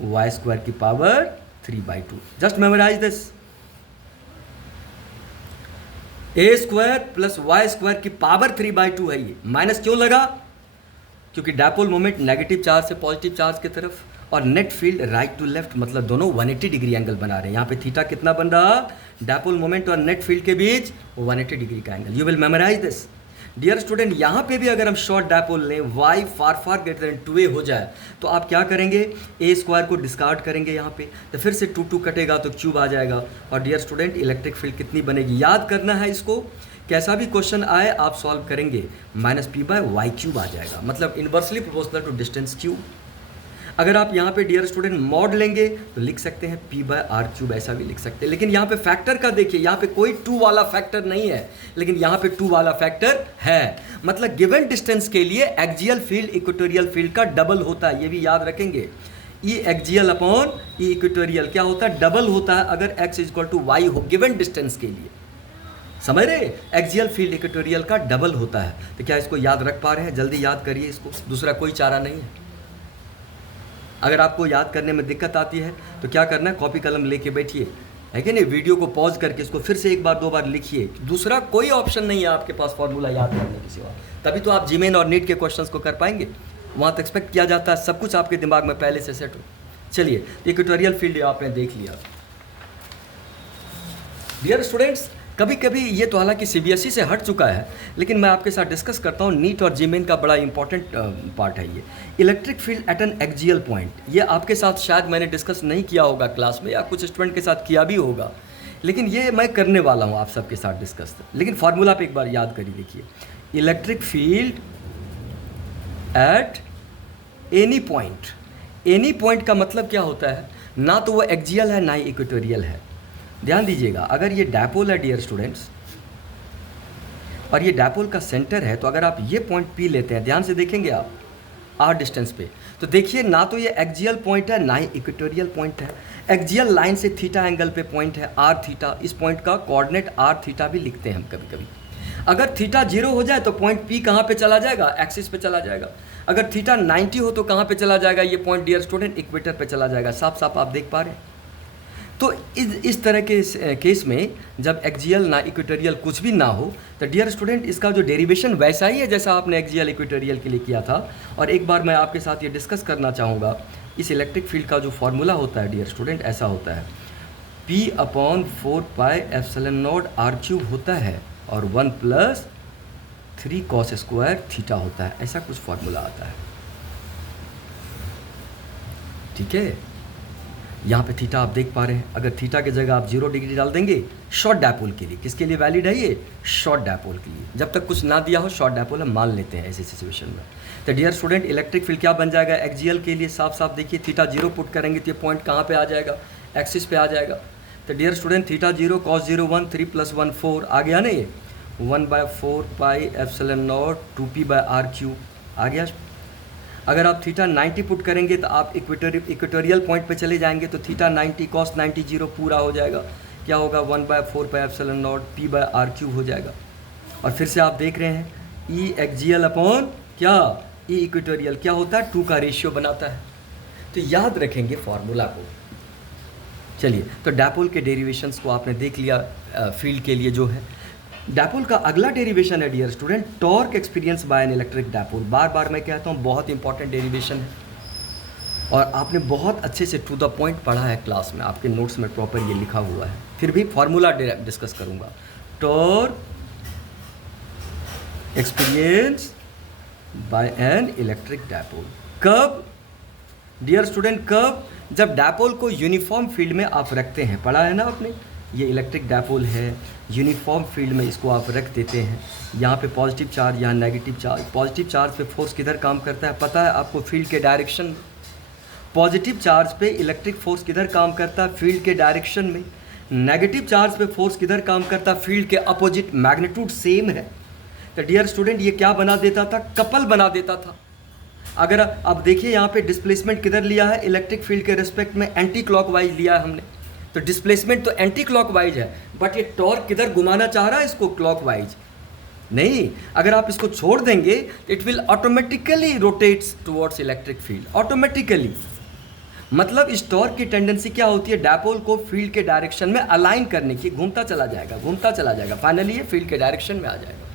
y² की power 3/2। Just memorise this, a² plus y² की पावर 3/2 है। ये माइनस क्यों लगा, क्योंकि डायपोल मोमेंट नेगेटिव चार्ज से पॉजिटिव चार्ज की तरफ, और net field right to left मतलब दोनों 180 डिग्री एंगल बना रहे हैं। यहाँ पे थीटा कितना बन रहा, डायपोल मोमेंट और नेट फील्ड के बीच 180 डिग्री का angle. You will memorise this dear student. यहाँ पे भी अगर हम शॉर्ट डायपोल लें, y far greater than 2a हो जाए तो आप क्या करेंगे, a² को डिस्कार्ड करेंगे यहाँ पे, तो फिर से 2 कटेगा तो क्यूब आ जाएगा। और डियर स्टूडेंट इलेक्ट्रिक फील्ड कितनी बनेगी, याद करना है इसको, कैसा भी क्वेश्चन आए आप सॉल्व करेंगे, -p/y³ आ जाएगा, मतलब inversely proportional to distance cube. अगर आप यहाँ पे डियर स्टूडेंट मॉड लेंगे तो लिख सकते हैं p/r³, ऐसा भी लिख सकते हैं। लेकिन यहाँ पे फैक्टर का देखिए, यहाँ पे कोई 2 वाला फैक्टर नहीं है, लेकिन यहाँ पे 2 वाला फैक्टर है। मतलब गिवन डिस्टेंस के लिए एक्सियल फील्ड इक्वेटोरियल फील्ड का डबल होता है, ये भी याद रखेंगे। ई एक्सियल अपॉन ई इक्वेटोरियल क्या होता है, डबल होता है अगर x = y हो गिवन डिस्टेंस के लिए। समझ रहे, एक्सियल फील्ड इक्वेटोरियल का डबल होता है। तो क्या इसको याद रख पा रहे हैं, जल्दी याद करिए इसको, दूसरा कोई चारा नहीं है। अगर आपको याद करने में दिक्कत आती है तो क्या करना है, कॉपी कलम लेके बैठिए, है कि नहीं, वीडियो को पॉज करके इसको फिर से 1 बार 2 बार लिखिए। दूसरा कोई ऑप्शन नहीं है आपके पास फॉर्मूला याद करने के सिवा, तभी तो आप जीमेन और नीट के क्वेश्चंस को कर पाएंगे। वहाँ तो एक्सपेक्ट किया जाता है सब कुछ आपके दिमाग में पहले से सेट हो। चलिए, इक्वेटोरियल फील्ड आपने देख लिया। डियर स्टूडेंट्स, कभी कभी ये तो हालांकि CBSE से हट चुका है, लेकिन मैं आपके साथ डिस्कस करता हूँ, नीट और जीमेन का बड़ा इंपॉर्टेंट पार्ट है ये, electric field eight N axial point. ये आपके साथ शायद मैंने डिस्कस नहीं किया होगा क्लास में, या कुछ स्टूडेंट के साथ किया भी होगा, लेकिन ये मैं करने वाला हूँ आप सबके साथ डिस्कस। लेकिन फार्मूला पे एक बार याद करिए, देखिए, electric field at any point. Any point का मतलब क्या होता है, ना तो वो एक्सियल है ना ही इक्वेटोरियल है। ध्यान दीजिएगा, अगर ये डायपोल है डियर स्टूडेंट्स, और ये डायपोल का सेंटर है, तो अगर आप ये पॉइंट P लेते हैं, ध्यान से देखेंगे आप r डिस्टेंस पे, तो देखिए ना तो ये एक्सियल पॉइंट है ना ही इक्वेटोरियल पॉइंट है। एक्सियल लाइन से थीटा एंगल पे पॉइंट है r थीटा, इस पॉइंट का कोऑर्डिनेट r थीटा भी लिखते हैं हम कभी कभी। अगर थीटा 0 हो जाए तो पॉइंट P कहाँ पे चला जाएगा, एक्सिस पे चला जाएगा। अगर थीटा 90 हो तो कहाँ पे चला जाएगा, ये पॉइंट डियर स्टूडेंट इक्वेटर पे चला जाएगा। साफ साफ आप देख पा रहे हैं। तो इस तरह के केस में जब एक्सियल ना इक्वेटोरियल कुछ भी ना हो, तो डियर स्टूडेंट इसका जो डेरिवेशन वैसा ही है जैसा आपने एक्सियल इक्वेटोरियल के लिए किया था। और एक बार मैं आपके साथ ये डिस्कस करना चाहूँगा, इस इलेक्ट्रिक फील्ड का जो फॉर्मूला होता है डियर स्टूडेंट ऐसा होता है, p/4πε0 r³ होता है, और 1 + 3 cos² थीटा होता है। ऐसा कुछ फॉर्मूला आता है, ठीक है। यहाँ पे थीटा आप देख पा रहे हैं, अगर थीटा की जगह आप 0 डिग्री डाल देंगे शॉर्ट डायपोल के लिए, किसके लिए वैलिड है ये, शॉर्ट डायपोल के लिए। जब तक कुछ ना दिया हो शॉर्ट डायपोल हम मान लेते हैं ऐसे सिचुएशन में। तो डियर स्टूडेंट इलेक्ट्रिक फील्ड क्या बन जाएगा, एक्सियल के लिए साफ साफ देखिए, थीटा 0 पुट करेंगे तो ये पॉइंट कहाँ पे आ जाएगा, एक्सिस पे आ जाएगा। तो डियर स्टूडेंट थीटा 0 cos 0 1 3 + 1 4 आ गया ना, ये 1/4πε0 2p/r³ आ गया। अगर आप थीटा 90 पुट करेंगे तो आप इक्वेटोरियल पॉइंट पे चले जाएंगे, तो थीटा 90 cos 90 0 पूरा हो जाएगा। क्या होगा, 1/4πε0 p/r³ हो जाएगा। और फिर से आप देख रहे हैं ई एक्सियल अपॉन क्या, ई इक्वेटोरियल क्या होता है, 2 का रेशियो बनाता है। तो याद रखेंगे फॉर्मूला को। चलिए, तो डायपोल के डेरिवेशंस को आपने देख लिया फील्ड के लिए जो है। डायपोल का अगला डेरिवेशन है dear student, torque experience by an electric dipole. बार बार मैं कहता हूँ बहुत इंपॉर्टेंट डेरिवेशन है, और आपने बहुत अच्छे से टू द पॉइंट पढ़ा है क्लास में, आपके नोट्स में प्रॉपर ये लिखा हुआ है। फिर भी फॉर्मूला डिस्कस करूँगा। Torque experience by an electric dipole. कब डियर स्टूडेंट, कब? जब डायपोल को यूनिफॉर्म फील्ड में आप रखते हैं, पढ़ा है ना आपने, ये इलेक्ट्रिक डायपोल है, यूनिफॉर्म फील्ड में इसको आप रख देते हैं, यहाँ पे पॉजिटिव चार्ज, यहाँ नेगेटिव चार्ज। पॉजिटिव चार्ज पे फोर्स किधर काम करता है पता है आपको? फील्ड के डायरेक्शन में। पॉजिटिव चार्ज पे इलेक्ट्रिक फोर्स किधर काम करता है? फील्ड के डायरेक्शन में। नेगेटिव चार्ज पे फोर्स किधर काम करता है? फील्ड के अपोजिट। मैग्नीट्यूड सेम है। तो डियर स्टूडेंट ये क्या बना देता था? कपल बना देता था। अगर आप देखिए यहाँ पे डिस्प्लेसमेंट किधर लिया है? इलेक्ट्रिक फील्ड के रिस्पेक्ट में एंटी क्लॉकवाइज लिया है हमने। तो डिस्प्लेसमेंट तो एंटी क्लॉकवाइज है, बट ये टॉर्क किधर घुमाना चाह रहा है इसको? क्लॉकवाइज। नहीं, अगर आप इसको छोड़ देंगे it will automatically rotates towards electric field, automatically. मतलब इस टॉर्क की टेंडेंसी क्या होती है? डायपोल को फील्ड के डायरेक्शन में अलाइन करने की। घूमता चला जाएगा, घूमता चला जाएगा, फाइनली ये फील्ड के डायरेक्शन में आ जाएगा।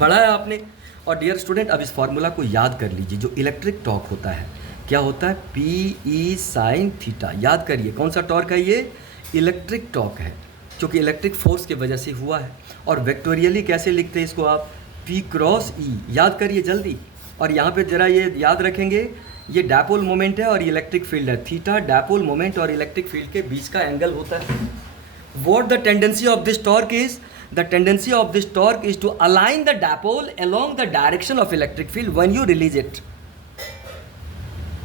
पढ़ा है आपने? और डियर स्टूडेंट अब इस फॉर्मूला को याद कर लीजिए। जो इलेक्ट्रिक टॉर्क होता है क्या होता है? P E sine theta. याद करिए कौन सा टॉर्क है ये? इलेक्ट्रिक टॉर्क है, क्योंकि इलेक्ट्रिक फोर्स की वजह से हुआ है। और वेक्टोरियली कैसे लिखते हैं इसको आप? पी क्रॉस ई। याद करिए जल्दी। और यहाँ पे जरा ये याद रखेंगे, ये डायपोल मोमेंट है और ये इलेक्ट्रिक फील्ड है। थीटा डायपोल मोमेंट और इलेक्ट्रिक फील्ड के बीच का एंगल होता है। What the tendency of this torque is? The tendency of this torque is to align the dipole along the direction of electric field when you release it.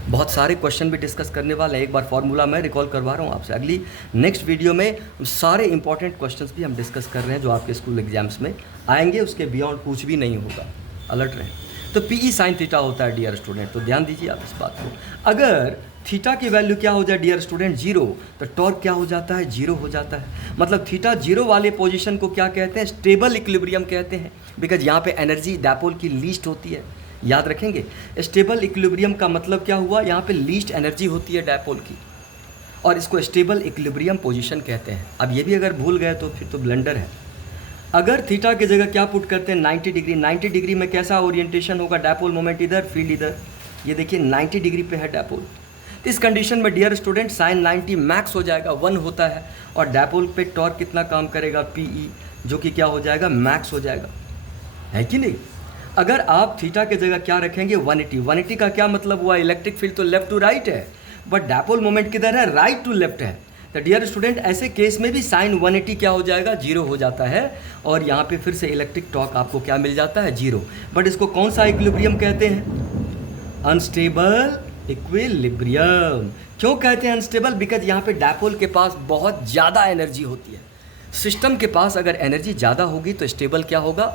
बहुत सारे क्वेश्चन भी डिस्कस करने वाले हैं। एक बार फॉर्मूला मैं रिकॉल करवा रहा हूँ आपसे। अगली नेक्स्ट वीडियो में सारे इंपॉर्टेंट क्वेश्चंस भी हम डिस्कस कर रहे हैं जो आपके स्कूल एग्जाम्स में आएंगे। उसके बियॉन्ड कुछ भी नहीं होगा, अलर्ट रहें। तो पी ई साइन थीटा होता है डियर स्टूडेंट, तो ध्यान दीजिए आप इस बात को। अगर थीटा की वैल्यू क्या हो जाए डियर स्टूडेंट? जीरो, तो टॉर्क क्या हो जाता है? जीरो हो जाता है। मतलब थीटा जीरो वाले पोजीशन को क्या कहते हैं? स्टेबल इक्विलिब्रियम कहते हैं, बिकॉज यहाँ पे एनर्जी डायपोल की लीस्ट होती है। याद रखेंगे, स्टेबल इक्विलिब्रियम का मतलब क्या हुआ? यहाँ पे लीस्ट एनर्जी होती है डायपोल की, और इसको स्टेबल इक्विलिब्रियम पोजीशन कहते हैं। अब ये भी अगर भूल गए तो फिर तो ब्लंडर है। अगर थीटा की जगह क्या पुट करते हैं? 90 डिग्री। 90 डिग्री में कैसा ओरिएंटेशन होगा? डायपोल मोमेंट इधर, फील्ड इधर। ये देखिए 90 डिग्री पे है डायपोल। इस कंडीशन में डियर स्टूडेंट साइन 90 मैक्स हो जाएगा, 1 होता है। और डायपोल पे टॉर्क कितना काम करेगा? पी ई, जो कि क्या हो जाएगा? मैक्स हो जाएगा, है कि नहीं? अगर आप थीटा की जगह क्या रखेंगे? 180। 180 का क्या मतलब हुआ? इलेक्ट्रिक फील्ड तो लेफ्ट टू राइट है, बट डायपोल मोमेंट किधर है? राइट टू लेफ्ट है। तो डियर स्टूडेंट ऐसे केस में भी साइन 180 क्या हो जाएगा? जीरो हो जाता है। और यहाँ पे फिर से इलेक्ट्रिक टॉर्क आपको क्या मिल जाता है? जीरो। बट इसको कौन सा इक्विलिब्रियम कहते हैं? Unstable equilibrium. क्यों कहते हैं अनस्टेबल? बिकॉज यहाँ पे डायपोल के पास बहुत ज़्यादा एनर्जी होती है। सिस्टम के पास अगर एनर्जी ज़्यादा होगी तो स्टेबल क्या होगा?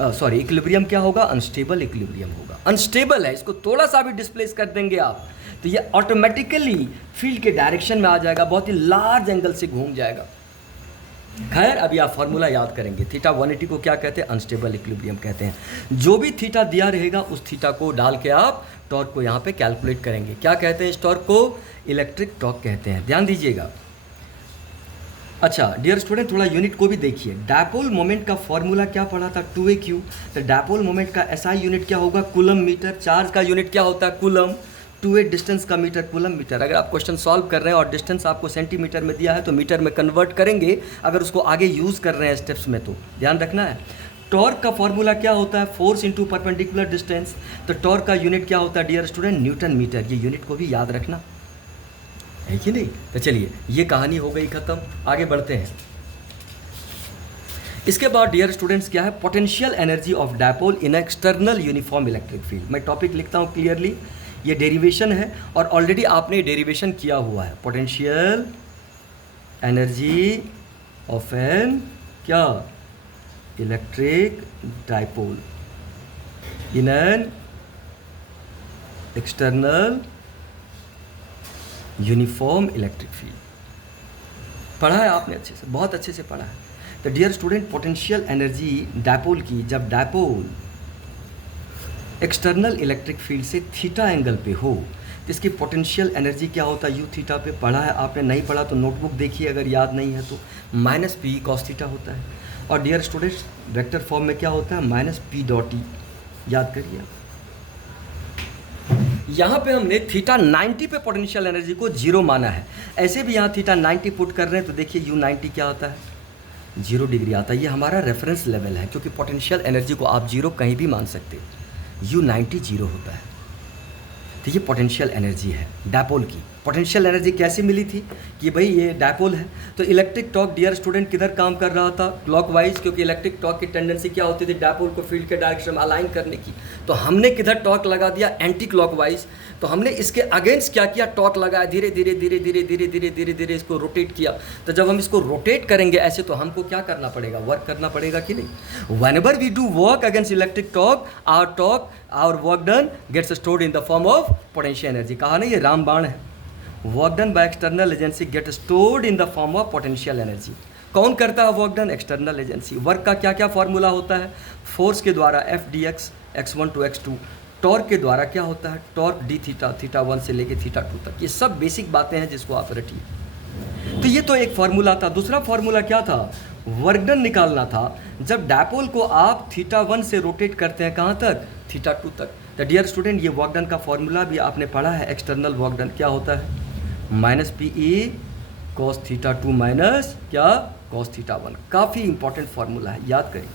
इक्विलिब्रियम क्या होगा? अनस्टेबल इक्विलिब्रियम होगा। अनस्टेबल है, इसको थोड़ा सा भी डिस्प्लेस कर देंगे आप तो ये ऑटोमेटिकली फील्ड के डायरेक्शन में आ जाएगा, बहुत ही लार्ज एंगल से घूम जाएगा। खैर अभी आप फॉर्मूला याद करेंगे। थीटा 180 को क्या कहते हैं? अनस्टेबल इक्विलिब्रियम कहते हैं। जो भी थीटा दिया रहेगा उस थीटा को डाल के आप टॉर्क को यहाँ पे कैलकुलेट करेंगे। क्या कहते हैं इस टॉर्क को? इलेक्ट्रिक टॉर्क कहते हैं। ध्यान दीजिएगा। अच्छा डियर स्टूडेंट थोड़ा यूनिट को भी देखिए। डायपोल मोमेंट का फॉर्मूला क्या पढ़ा था? 2AQ। तो डायपोल मोमेंट का SI यूनिट क्या होगा? Coulomb metre. चार्ज का यूनिट क्या होता है? कूलम। 2A डिस्टेंस का मीटर कूलम मीटर। अगर आप क्वेश्चन सॉल्व कर रहे हैं और डिस्टेंस आपको सेंटीमीटर में दिया है तो मीटर में कन्वर्ट करेंगे, अगर उसको आगे यूज़ कर रहे हैं स्टेप्स में तो ध्यान रखना है। टॉर्क का फॉर्मूला क्या होता है? Force into perpendicular distance. तो टॉर्क का यूनिट क्या होता है डियर स्टूडेंट? Newton metre. ये यूनिट को भी याद रखना है कि नहीं? तो चलिए ये कहानी हो गई ख़त्म, आगे बढ़ते हैं। इसके बाद डियर स्टूडेंट्स क्या है? Potential energy of dipole in external uniform electric field. मैं टॉपिक लिखता हूँ क्लियरली, ये डेरिवेशन है और ऑलरेडी आपने डेरिवेशन किया हुआ है। पोटेंशियल एनर्जी ऑफ एन क्या? Electric dipole in an external uniform electric field. पढ़ा है आपने अच्छे से, बहुत अच्छे से पढ़ा है। तो dear student potential energy dipole की, जब डायपोल एक्सटर्नल इलेक्ट्रिक फील्ड से थीटा एंगल पे हो तो इसकी पोटेंशियल एनर्जी क्या होता है? यू थीटा पे। पढ़ा है आपने? नहीं पढ़ा तो नोटबुक देखिए, अगर याद नहीं है तो। माइनस पी कॉस थीटा होता है। और डियर स्टूडेंट्स वेक्टर फॉर्म में क्या होता है? Minus P dot E. याद करिए। यहाँ पे हमने थीटा 90 पे पोटेंशियल एनर्जी को जीरो माना है। ऐसे भी यहाँ थीटा 90 पुट कर रहे हैं तो देखिए U90 क्या होता है? 0 डिग्री आता है। ये हमारा रेफरेंस लेवल है, क्योंकि पोटेंशियल एनर्जी को आप 0 कहीं भी मान सकते हो। U90 0 होता है। तो ये पोटेंशियल एनर्जी है डायपोल की। पोटेंशियल एनर्जी कैसे मिली थी कि भाई ये डायपोल है। तो इलेक्ट्रिक टॉर्क डियर स्टूडेंट किधर काम कर रहा था, क्लॉकवाइज, क्योंकि इलेक्ट्रिक टॉर्क की टेंडेंसी क्या होती थी, डायपोल को फील्ड के डायरेक्शन में अलाइन करने की। तो हमने किधर टॉर्क लगा दिया, एंटी क्लॉकवाइज। तो हमने इसके अगेंस्ट क्या किया, टॉर्क लगाया, धीरे धीरे धीरे धीरे धीरे धीरे धीरे धीरे इसको रोटेट किया। तो जब हम इसको रोटेट करेंगे ऐसे, तो हमको क्या करना पड़ेगा, वर्क करना पड़ेगा कि नहीं। Whenever we do work against electric torque, our work done gets stored in the form of potential energy. कहा ना, ये रामबाण है। Work done by external agency get stored in the form of potential energy. कौन करता है work done, external agency. Work का क्या क्या फॉर्मूला होता है, फोर्स के द्वारा F/dx x1 to x2, torque के द्वारा क्या होता है, टॉर्क d थीटा, θ1 से लेके θ2 तक। ये सब बेसिक बातें हैं जिसको आप रटिए। तो ये तो एक फार्मूला था। दूसरा फार्मूला क्या था, वर्क डन निकालना था जब डायपोल को आप θ1 से रोटेट करते हैं, कहाँ तक, θ2 तक। तो डियर स्टूडेंट, ये वर्क डन का फॉर्मूला भी आपने पढ़ा है। एक्सटर्नल वर्क डन क्या होता है, -PE cos θ2 माइनस क्या, cos θ1। काफ़ी इंपॉर्टेंट फार्मूला है, याद करिए।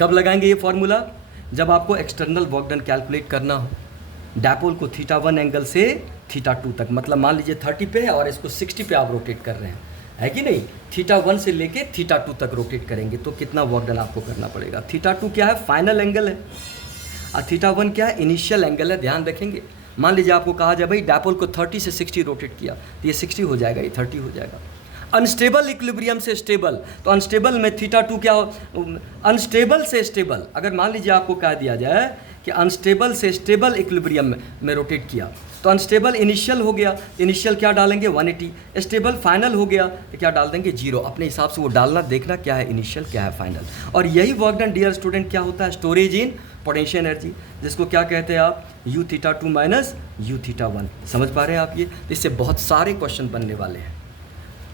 कब लगाएंगे ये फार्मूला, जब आपको एक्सटर्नल वर्क डन कैलकुलेट करना हो। डायपोल को θ1 एंगल से θ2 तक, मतलब मान लीजिए 30 पे है और इसको 60 पे आप रोटेट कर रहे हैं, है कि नहीं। θ1 से लेके θ2 तक रोटेट करेंगे तो कितना वर्क डन आपको करना पड़ेगा। θ2 क्या है, फाइनल एंगल है, और θ1 क्या है, इनिशियल एंगल है। ध्यान रखेंगे, मान लीजिए आपको कहा जाए भाई डायपोल को 30 से 60 रोटेट किया, तो ये 60 हो जाएगा, ये 30 हो जाएगा। अनस्टेबल इक्विलिब्रियम से स्टेबल, तो अनस्टेबल में θ2 क्या हो, अनस्टेबल से स्टेबल। अगर मान लीजिए आपको कह दिया जाए कि अनस्टेबल से स्टेबल इक्विलिब्रियम में रोटेट किया, तो अनस्टेबल इनिशियल हो गया, इनिशियल क्या डालेंगे 180, स्टेबल फाइनल हो गया तो क्या डाल देंगे 0। अपने हिसाब से वो डालना, देखना क्या है इनिशियल क्या है फाइनल। और यही वर्क डन डियर स्टूडेंट क्या होता है, स्टोरेज इन पोटेंशियल एनर्जी, जिसको क्या कहते हैं आप, U θ2 माइनस U θ1। समझ पा रहे हैं आप ये। इससे बहुत सारे क्वेश्चन बनने वाले हैं।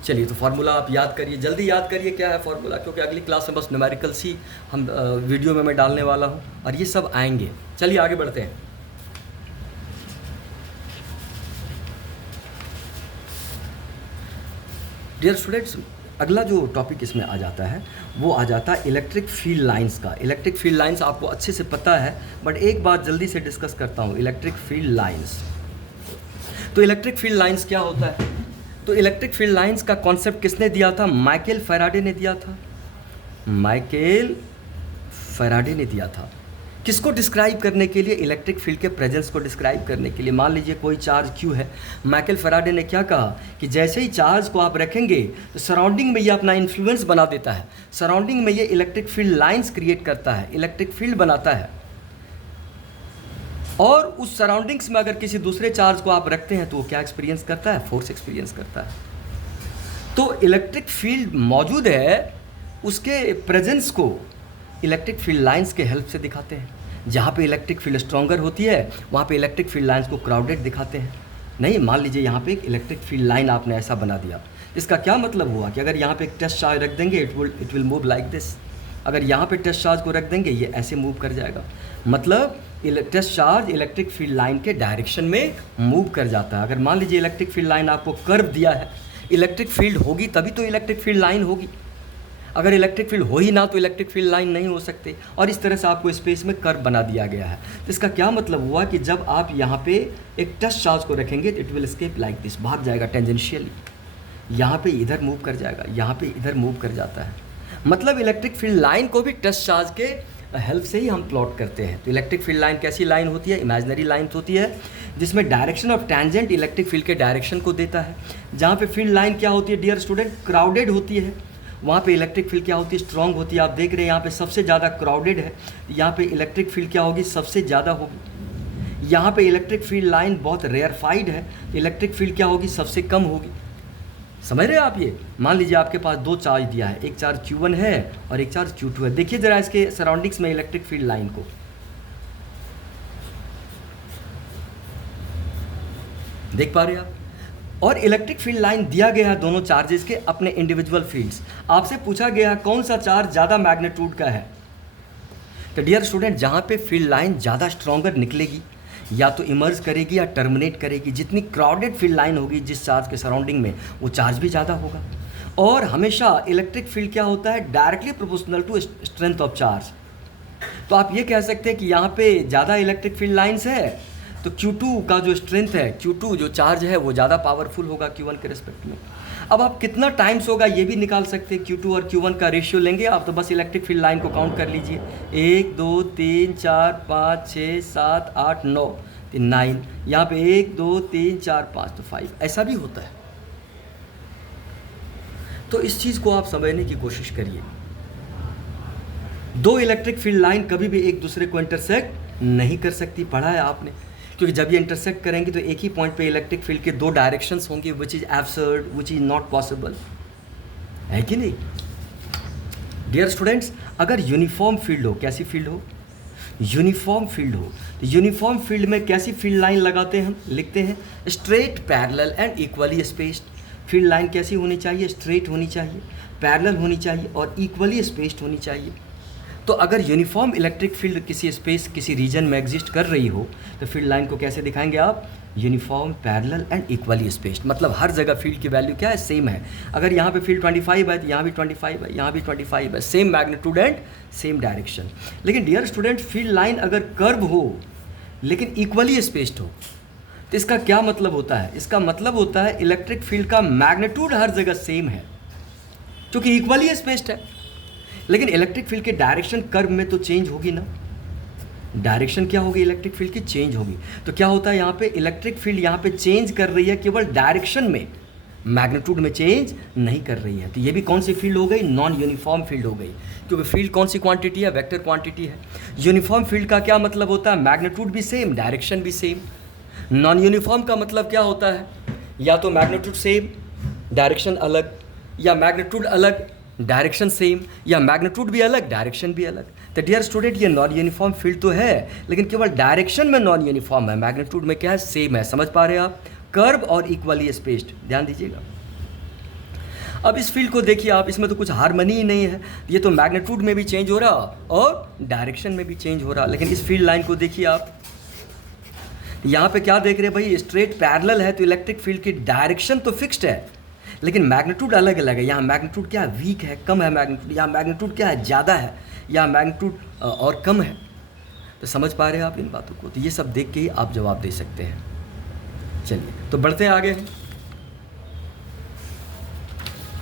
चलिए, तो फार्मूला आप याद करिए, जल्दी याद करिए क्या है फार्मूला, क्योंकि अगली क्लास में बस न्यूमेरिकल्स ही हम वीडियो में मैं डालने वाला हूँ और ये सब आएंगे। चलिए आगे बढ़ते हैं। डियर स्टूडेंट्स, अगला जो टॉपिक इसमें आ जाता है वो आ जाता है इलेक्ट्रिक फील्ड लाइंस का। इलेक्ट्रिक फील्ड लाइंस आपको अच्छे से पता है, बट एक बात जल्दी से डिस्कस करता हूँ, इलेक्ट्रिक फील्ड लाइंस। तो इलेक्ट्रिक फील्ड लाइंस क्या होता है, तो इलेक्ट्रिक फील्ड लाइंस का कॉन्सेप्ट किसने दिया था, माइकल फैराडे ने दिया था। माइकल फैराडे ने दिया था। किसको डिस्क्राइब करने के लिए, इलेक्ट्रिक फील्ड के प्रेजेंस को डिस्क्राइब करने के लिए। मान लीजिए कोई चार्ज Q है, माइकल फैराडे ने क्या कहा कि जैसे ही चार्ज को आप रखेंगे तो सराउंडिंग में ये अपना इन्फ्लुएंस बना देता है, सराउंडिंग में ये इलेक्ट्रिक फील्ड लाइंस क्रिएट करता है, इलेक्ट्रिक फील्ड बनाता है। और उस सराउंडिंग्स में अगर किसी दूसरे चार्ज को आप रखते हैं तो वो क्या एक्सपीरियंस करता है, फोर्स एक्सपीरियंस करता है। तो इलेक्ट्रिक फील्ड मौजूद है, उसके प्रेजेंस को इलेक्ट्रिक फील्ड लाइंस के हेल्प से दिखाते हैं। जहाँ पे इलेक्ट्रिक फील्ड स्ट्रॉन्गर होती है वहाँ पे इलेक्ट्रिक फील्ड लाइंस को क्राउडेड दिखाते हैं। नहीं, मान लीजिए यहाँ पे एक इलेक्ट्रिक फील्ड लाइन आपने ऐसा बना दिया, इसका क्या मतलब हुआ कि अगर यहाँ पे एक टेस्ट चार्ज रख देंगे it will move like this. अगर यहाँ पे टेस्ट चार्ज को रख देंगे ये ऐसे मूव कर जाएगा, मतलब test charge electric field line के डायरेक्शन में मूव कर जाता है। अगर मान लीजिए इलेक्ट्रिक फील्ड लाइन आपको कर्व दिया है, इलेक्ट्रिक फील्ड होगी तभी तो इलेक्ट्रिक फील्ड लाइन होगी, अगर इलेक्ट्रिक फील्ड हो ही ना तो इलेक्ट्रिक फील्ड लाइन नहीं हो सकते। और इस तरह से आपको स्पेस में कर्व बना दिया गया है। तो इसका क्या मतलब हुआ कि जब आप यहाँ पे एक टेस्ट चार्ज को रखेंगे it will escape like this, भाग जाएगा टेंजेंशियली, यहाँ पे इधर मूव कर जाएगा, यहाँ पे इधर मूव कर जाता है। मतलब इलेक्ट्रिक फील्ड लाइन को भी टेस्ट चार्ज के हेल्प से ही हम प्लॉट करते हैं। तो इलेक्ट्रिक फील्ड लाइन कैसी लाइन होती है, इमेजिनरी लाइन होती है जिसमें direction of tangent electric field के डायरेक्शन को देता है। जहाँ पे फील्ड लाइन क्या होती है डियर स्टूडेंट, क्राउडेड होती है, वहाँ पे इलेक्ट्रिक फील्ड क्या होती है, स्ट्रॉन्ग होती है। आप देख रहे हैं यहाँ पे सबसे ज़्यादा क्राउडेड है, यहाँ पे इलेक्ट्रिक फील्ड क्या होगी, सबसे ज़्यादा होगी। यहाँ पे इलेक्ट्रिक फील्ड लाइन बहुत रेयरफाइड है, इलेक्ट्रिक फील्ड क्या होगी, सबसे कम होगी। समझ रहे हैं आप ये। मान लीजिए आपके पास दो चार्ज दिया है, एक चार्ज Q1 है और एक चार्ज Q2 है। देखिए ज़रा इसके सराउंडिंग्स में इलेक्ट्रिक फील्ड लाइन को, देख पा रहे हैं आप। और इलेक्ट्रिक फील्ड लाइन दिया गया है दोनों चार्जेस के अपने इंडिविजुअल फील्ड्स। आपसे पूछा गया है कौन सा चार्ज ज़्यादा मैग्नीट्यूड का है, तो डियर स्टूडेंट जहाँ पे फील्ड लाइन ज़्यादा स्ट्रॉन्गर निकलेगी या तो इमर्ज करेगी या टर्मिनेट करेगी, जितनी क्राउडेड फील्ड लाइन होगी जिस चार्ज के सराउंडिंग में वो चार्ज भी ज़्यादा होगा। और हमेशा इलेक्ट्रिक फील्ड क्या होता है, directly proportional to strength of charge. तो आप ये कह सकते हैं कि यहाँ पे ज़्यादा इलेक्ट्रिक फील्ड लाइंस है तो Q2 का जो स्ट्रेंथ है, Q2 जो चार्ज है वो ज़्यादा पावरफुल होगा Q1 के रिस्पेक्ट में। अब आप कितना टाइम्स होगा ये भी निकाल सकते हैं, Q2 और Q1 का रेशियो लेंगे आप, तो बस इलेक्ट्रिक फील्ड लाइन को काउंट कर लीजिए, 1 2 3 4 5 6 7 8 9, 9, यहाँ पे 1 2 3 4 5 तो 5, ऐसा भी होता है। तो इस चीज़ को आप समझने की कोशिश करिए। दो इलेक्ट्रिक फील्ड लाइन कभी भी एक दूसरे को इंटरसेक्ट नहीं कर सकती, पढ़ा है आपने, क्योंकि जब ये इंटरसेक्ट करेंगे तो एक ही पॉइंट पे इलेक्ट्रिक फील्ड के दो डायरेक्शंस होंगे, which is absurd, which is not possible, है कि नहीं। डियर स्टूडेंट्स, अगर यूनिफॉर्म फील्ड हो, कैसी फील्ड हो, यूनिफॉर्म फील्ड हो, तो यूनिफॉर्म फील्ड में कैसी फील्ड लाइन लगाते हैं हम, लिखते हैं straight, parallel and equally spaced. Field line कैसी होनी चाहिए, स्ट्रेट होनी चाहिए, पैरेलल होनी चाहिए और इक्वली स्पेस्ड होनी चाहिए। तो अगर यूनिफॉर्म इलेक्ट्रिक फील्ड किसी स्पेस, किसी रीजन में एग्जिस्ट कर रही हो तो फील्ड लाइन को कैसे दिखाएंगे आप, uniform, parallel and equally spaced. मतलब हर जगह फील्ड की वैल्यू क्या है, सेम है। अगर यहाँ पे फील्ड 25 है तो यहाँ भी 25 है, यहाँ भी 25 है, same magnitude and same direction. लेकिन डियर स्टूडेंट, फील्ड लाइन अगर कर्व हो लेकिन इक्वली स्पेस्ड हो तो इसका क्या मतलब होता है, इसका मतलब होता है इलेक्ट्रिक फील्ड का मैग्नीट्यूड हर जगह सेम है क्योंकि इक्वली स्पेस्ड है। लेकिन इलेक्ट्रिक फील्ड के डायरेक्शन कर्व में तो चेंज होगी ना, डायरेक्शन क्या होगी इलेक्ट्रिक फील्ड की, चेंज होगी। तो क्या होता है यहाँ पे, इलेक्ट्रिक फील्ड यहाँ पे चेंज कर रही है केवल डायरेक्शन में, मैग्नीट्यूड में चेंज नहीं कर रही है। तो ये भी कौन सी फील्ड हो गई, नॉन यूनिफॉर्म फील्ड हो गई, क्योंकि फील्ड कौन सी क्वांटिटी है, वेक्टर क्वांटिटी है। यूनिफॉर्म फील्ड का क्या मतलब होता है, मैग्नीट्यूड भी सेम, डायरेक्शन भी सेम। नॉन यूनिफॉर्म का मतलब क्या होता है, या तो मैग्नीट्यूड सेम, डायरेक्शन अलग, या मैग्नीट्यूड अलग, डायरेक्शन सेम, या मैग्नीट्यूड भी अलग, डायरेक्शन भी अलग। तो डियर स्टूडेंट, ये नॉन यूनिफॉर्म फील्ड तो है लेकिन केवल डायरेक्शन में नॉन यूनिफॉर्म है, मैग्नीट्यूड में क्या है, सेम है। समझ पा रहे हैं आप, कर्व और इक्वली स्पेस्ड, ध्यान दीजिएगा। अब इस फील्ड को देखिए आप, इसमें तो कुछ हार्मनी ही नहीं है, ये तो मैग्नीट्यूड में भी चेंज हो रहा और डायरेक्शन में भी चेंज हो रहा। लेकिन इस फील्ड लाइन को देखिए आप, यहाँ पे क्या देख रहे हैं भाई, स्ट्रेट पैरेलल है तो इलेक्ट्रिक फील्ड की डायरेक्शन तो फिक्स्ड है लेकिन मैग्नीट्यूड अलग अलग है। यहाँ मैग्नीट्यूड क्या है, वीक है, कम है मैग्नीट्यूड, यहाँ मैग्नीट्यूड क्या है, ज़्यादा है, या मैग्नीट्यूड और कम है। तो समझ पा रहे हैं आप इन बातों को, तो ये सब देख के ही आप जवाब दे सकते हैं। चलिए तो बढ़ते हैं आगे।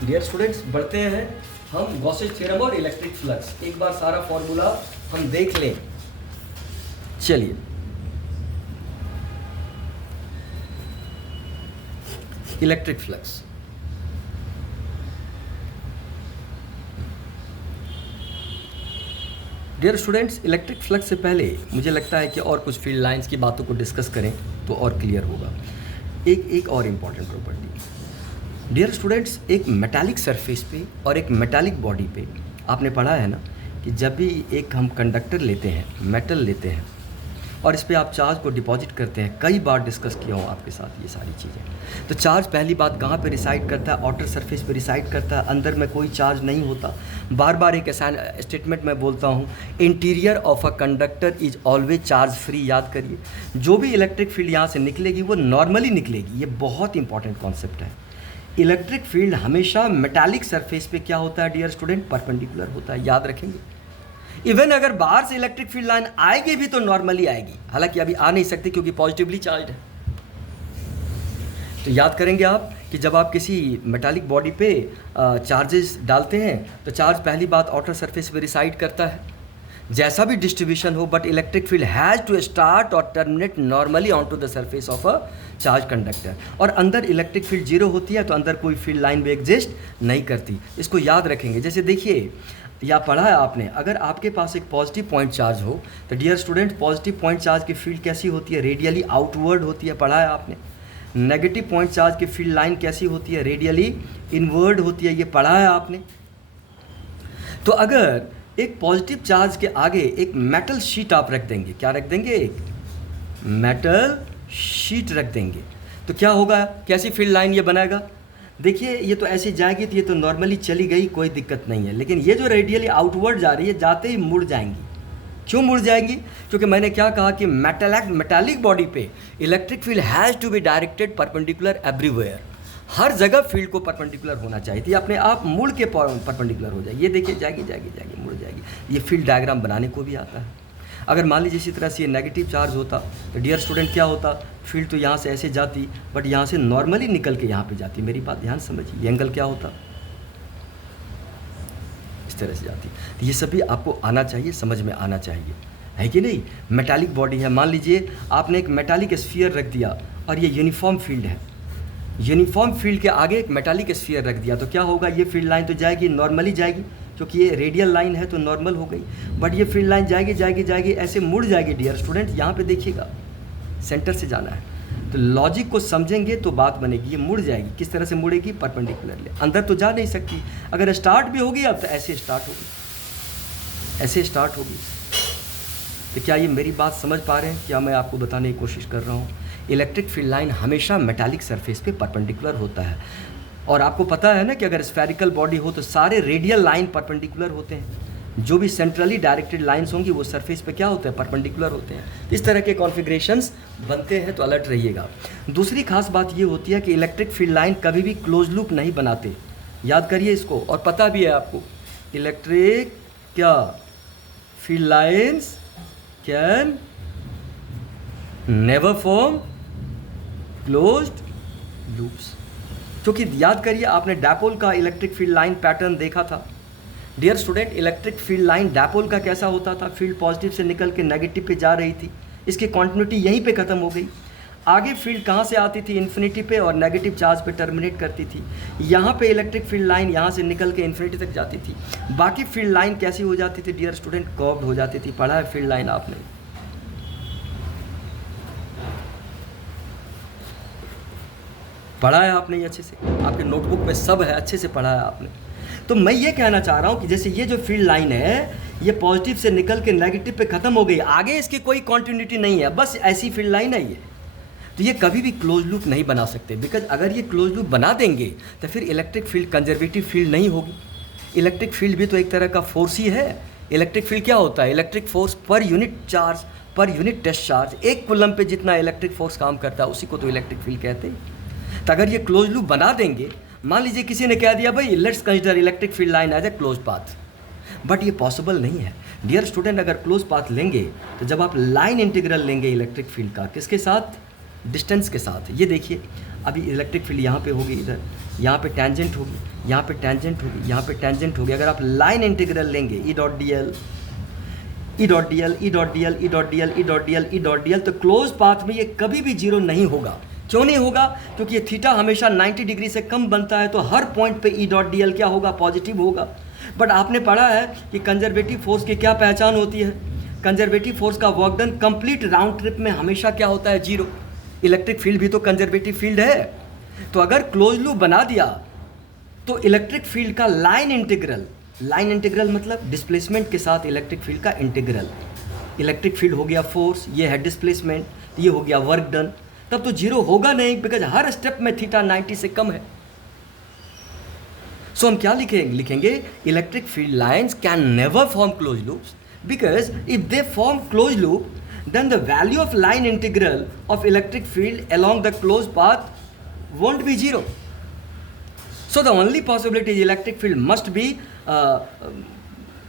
डियर स्टूडेंट्स, बढ़ते हैं हम गॉसेस थ्योरम और इलेक्ट्रिक फ्लक्स। एक बार सारा फॉर्मूला हम देख लें। चलिए, electric flux, dear students, electric flux से पहले मुझे लगता है कि और कुछ फील्ड लाइंस की बातों को डिस्कस करें तो और क्लियर होगा। एक और इम्पॉर्टेंट प्रॉपर्टी, डियर स्टूडेंट्स, एक मेटालिक सरफेस पे और एक मेटालिक बॉडी पे आपने पढ़ा है ना कि जब भी एक हम कंडक्टर लेते हैं, मेटल लेते हैं और इस पर आप चार्ज को डिपॉजिट करते हैं, कई बार डिस्कस किया हूँ आपके साथ ये सारी चीज़ें। तो चार्ज पहली बात कहाँ पे रिसाइड करता है, आउटर सरफेस पे रिसाइड करता है, अंदर में कोई चार्ज नहीं होता। बार बार एक स्टेटमेंट मैं बोलता हूँ, interior of a conductor is always charge free. याद करिए, जो भी इलेक्ट्रिक फील्ड यहाँ से निकलेगी वो नॉर्मली निकलेगी, ये बहुत इंपॉर्टेंट कॉन्सेप्ट है। इलेक्ट्रिक फील्ड हमेशा मेटालिक सरफेस पे क्या होता है डियर स्टूडेंट, परपेंडिकुलर होता है, याद रखेंगे। इवन अगर बाहर से इलेक्ट्रिक फील्ड लाइन आएगी भी तो नॉर्मली आएगी, हालांकि अभी आ नहीं सकती क्योंकि पॉजिटिवली चार्ज है। तो याद करेंगे आप कि जब आप किसी मेटालिक बॉडी पे चार्जेस डालते हैं तो चार्ज पहली बात आउटर सरफेस पे रिसाइड करता है, जैसा भी डिस्ट्रीब्यूशन हो, but electric field has to start और terminate normally on to the surface of a charge conductor. और अंदर इलेक्ट्रिक फील्ड जीरो होती है तो अंदर कोई फील्ड लाइन भी एग्जिस्ट नहीं करती। इसको याद रखेंगे। जैसे देखिए, या पढ़ा है आपने, अगर आपके पास एक पॉजिटिव पॉइंट चार्ज हो तो dear student, positive point charge की फील्ड कैसी होती है, रेडियली आउटवर्ड होती है, पढ़ा है आपने। नेगेटिव पॉइंट चार्ज की फील्ड लाइन कैसी होती है, रेडियली इनवर्ड होती है, ये पढ़ा है आपने। तो अगर एक पॉजिटिव चार्ज के आगे एक मेटल शीट आप रख देंगे, क्या रख देंगे, एक मेटल शीट रख देंगे, तो क्या होगा, कैसी फील्ड लाइन ये बनाएगा। देखिए, ये तो ऐसे जाएगी तो ये तो नॉर्मली चली गई, कोई दिक्कत नहीं है। लेकिन ये जो रेडियली आउटवर्ड जा रही है, जाते ही मुड़ जाएंगी। क्यों मुड़ जाएंगी, क्योंकि मैंने क्या कहा कि मेटालिक बॉडी पे electric field has to be directed perpendicular everywhere. हर जगह फील्ड को परपेंडिकुलर होना चाहिए थी, अपने आप मुड़ के परपेंडिकुलर हो जाए। ये देखिए जाएगी जाएगी जाएगी मुड़ जाएगी। ये फील्ड डायग्राम बनाने को भी आता है। अगर मान लीजिए इसी तरह से ये नेगेटिव चार्ज होता तो डियर स्टूडेंट क्या होता, फील्ड तो यहाँ से ऐसे जाती बट यहाँ से नॉर्मली निकल के यहाँ पे जाती। मेरी बात ध्यान समझिए, ये एंगल क्या होता, इस तरह से जाती। तो ये सभी आपको आना चाहिए, समझ में आना चाहिए, है कि नहीं। मेटालिक बॉडी है, मान लीजिए आपने एक मेटालिक स्फीयर रख दिया और ये यूनिफॉर्म फील्ड है। यूनिफॉर्म फील्ड के आगे एक मेटालिक स्फीयर रख दिया तो क्या होगा, ये फील्ड लाइन तो जाएगी नॉर्मली जाएगी, क्योंकि ये रेडियल लाइन है तो नॉर्मल हो गई। बट ये फील्ड लाइन जाएगी जाएगी जाएगी ऐसे मुड़ जाएगी। डियर स्टूडेंट यहाँ पे देखिएगा, सेंटर से जाना है तो लॉजिक को समझेंगे तो बात बनेगी। ये मुड़ जाएगी, किस तरह से मुड़ेगी, परपेंडिकुलरली, अंदर तो जा नहीं सकती। अगर स्टार्ट भी होगी अब तो ऐसे स्टार्ट होगी, ऐसे स्टार्ट होगी। तो क्या ये मेरी बात समझ पा रहे हैं, क्या मैं आपको बताने की कोशिश कर रहा हूँ। इलेक्ट्रिक फील्ड लाइन हमेशा मेटालिक सरफेस पे परपेंडिकुलर होता है। और आपको पता है ना कि अगर स्फेरिकल बॉडी हो तो सारे रेडियल लाइन परपेंडिकुलर होते हैं। जो भी सेंट्रली डायरेक्टेड लाइंस होंगी वो सरफेस पे क्या होते हैं, परपेंडिकुलर होते हैं। इस तरह के कॉन्फ़िगरेशंस बनते हैं, तो अलर्ट रहिएगा। दूसरी खास बात ये होती है कि इलेक्ट्रिक फील्ड लाइन कभी भी क्लोज लूप नहीं बनाते, याद करिए इसको। और पता भी है आपको, इलेक्ट्रिक क्या field lines can never form closed loops. क्योंकि याद करिए आपने डायपोल का इलेक्ट्रिक फील्ड लाइन पैटर्न देखा था। Dear student, electric field line dipole का कैसा होता था, फील्ड पॉजिटिव से निकल के नेगेटिव पे जा रही थी, इसकी कॉन्टिन्यूटी यहीं पे ख़त्म हो गई। आगे फील्ड कहाँ से आती थी, इन्फिनिटी पे, और नेगेटिव चार्ज पे टर्मिनेट करती थी। यहाँ पे इलेक्ट्रिक फील्ड लाइन यहाँ से निकल के इन्फिनिटी तक जाती थी। बाकी फील्ड लाइन कैसी हो जाती थी डियर स्टूडेंट, कर्व्ड हो जाती थी। पढ़ा है फील्ड लाइन आपने, पढ़ा है आपने ये अच्छे से, आपके नोटबुक में सब है, अच्छे से पढ़ा है आपने। तो मैं ये कहना चाह रहा हूँ कि जैसे ये जो फील्ड लाइन है ये पॉजिटिव से निकल के नेगेटिव पे ख़त्म हो गई, आगे इसकी कोई कॉन्टिन्यूटी नहीं है, बस ऐसी फील्ड लाइन है ये। तो ये कभी भी क्लोज लूप नहीं बना सकते, बिकॉज अगर ये क्लोज लूप बना देंगे तो फिर इलेक्ट्रिक फील्ड कंजर्वेटिव फील्ड नहीं होगी। इलेक्ट्रिक फील्ड भी तो एक तरह का फोर्स ही है। इलेक्ट्रिक फील्ड क्या होता है, electric force per unit charge, per unit test charge, एक कूलम पे जितना इलेक्ट्रिक फोर्स काम करता है उसी को तो इलेक्ट्रिक फील्ड कहते हैं। तो अगर ये क्लोज लूप बना देंगे, मान लीजिए किसी ने कह दिया भाई let's consider electric field line as a close path, but ये पॉसिबल नहीं है। डियर स्टूडेंट, अगर क्लोज पाथ लेंगे तो जब आप लाइन इंटीग्रल लेंगे इलेक्ट्रिक फील्ड का, किसके साथ, डिस्टेंस के साथ। ये देखिए अभी इलेक्ट्रिक फील्ड यहाँ पे होगी, इधर यहाँ पे टेंजेंट होगी, यहाँ पे टेंजेंट होगी, यहाँ पे टेंजेंट होगी। अगर आप लाइन इंटीग्रल लेंगे ई डॉट डी एल, ई डॉट डी एल, ई डॉट डी एल, ई डॉट डी एल, ई डॉट डी एल, ई डॉट डी एल, तो क्लोज पाथ में ये कभी भी जीरो नहीं होगा। क्यों नहीं होगा, क्योंकि ये थीटा हमेशा 90 डिग्री से कम बनता है, तो हर पॉइंट पे ई डॉट डी एल क्या होगा, पॉजिटिव होगा। बट आपने पढ़ा है कि कंजर्वेटिव फोर्स की क्या पहचान होती है, कंजर्वेटिव फोर्स का work done complete round trip में हमेशा क्या होता है, जीरो। इलेक्ट्रिक फील्ड भी तो कंजर्वेटिव फील्ड है। तो अगर क्लोज लूप बना दिया तो इलेक्ट्रिक फील्ड का लाइन इंटीग्रल, लाइन इंटीग्रल मतलब डिस्प्लेसमेंट के साथ इलेक्ट्रिक फील्ड का इंटीग्रल। इलेक्ट्रिक फील्ड हो गया फोर्स, ये है डिस्प्लेसमेंट, ये हो गया वर्क डन, तब तो जीरो होगा नहीं, बिकॉज हर स्टेप में थीटा 90 से कम है। सो हम क्या लिखेंगे electric field lines can never form close loops, because if they form close loop then the value of line integral of electric field along the closed path won't be zero. So the only possibility is electric field must be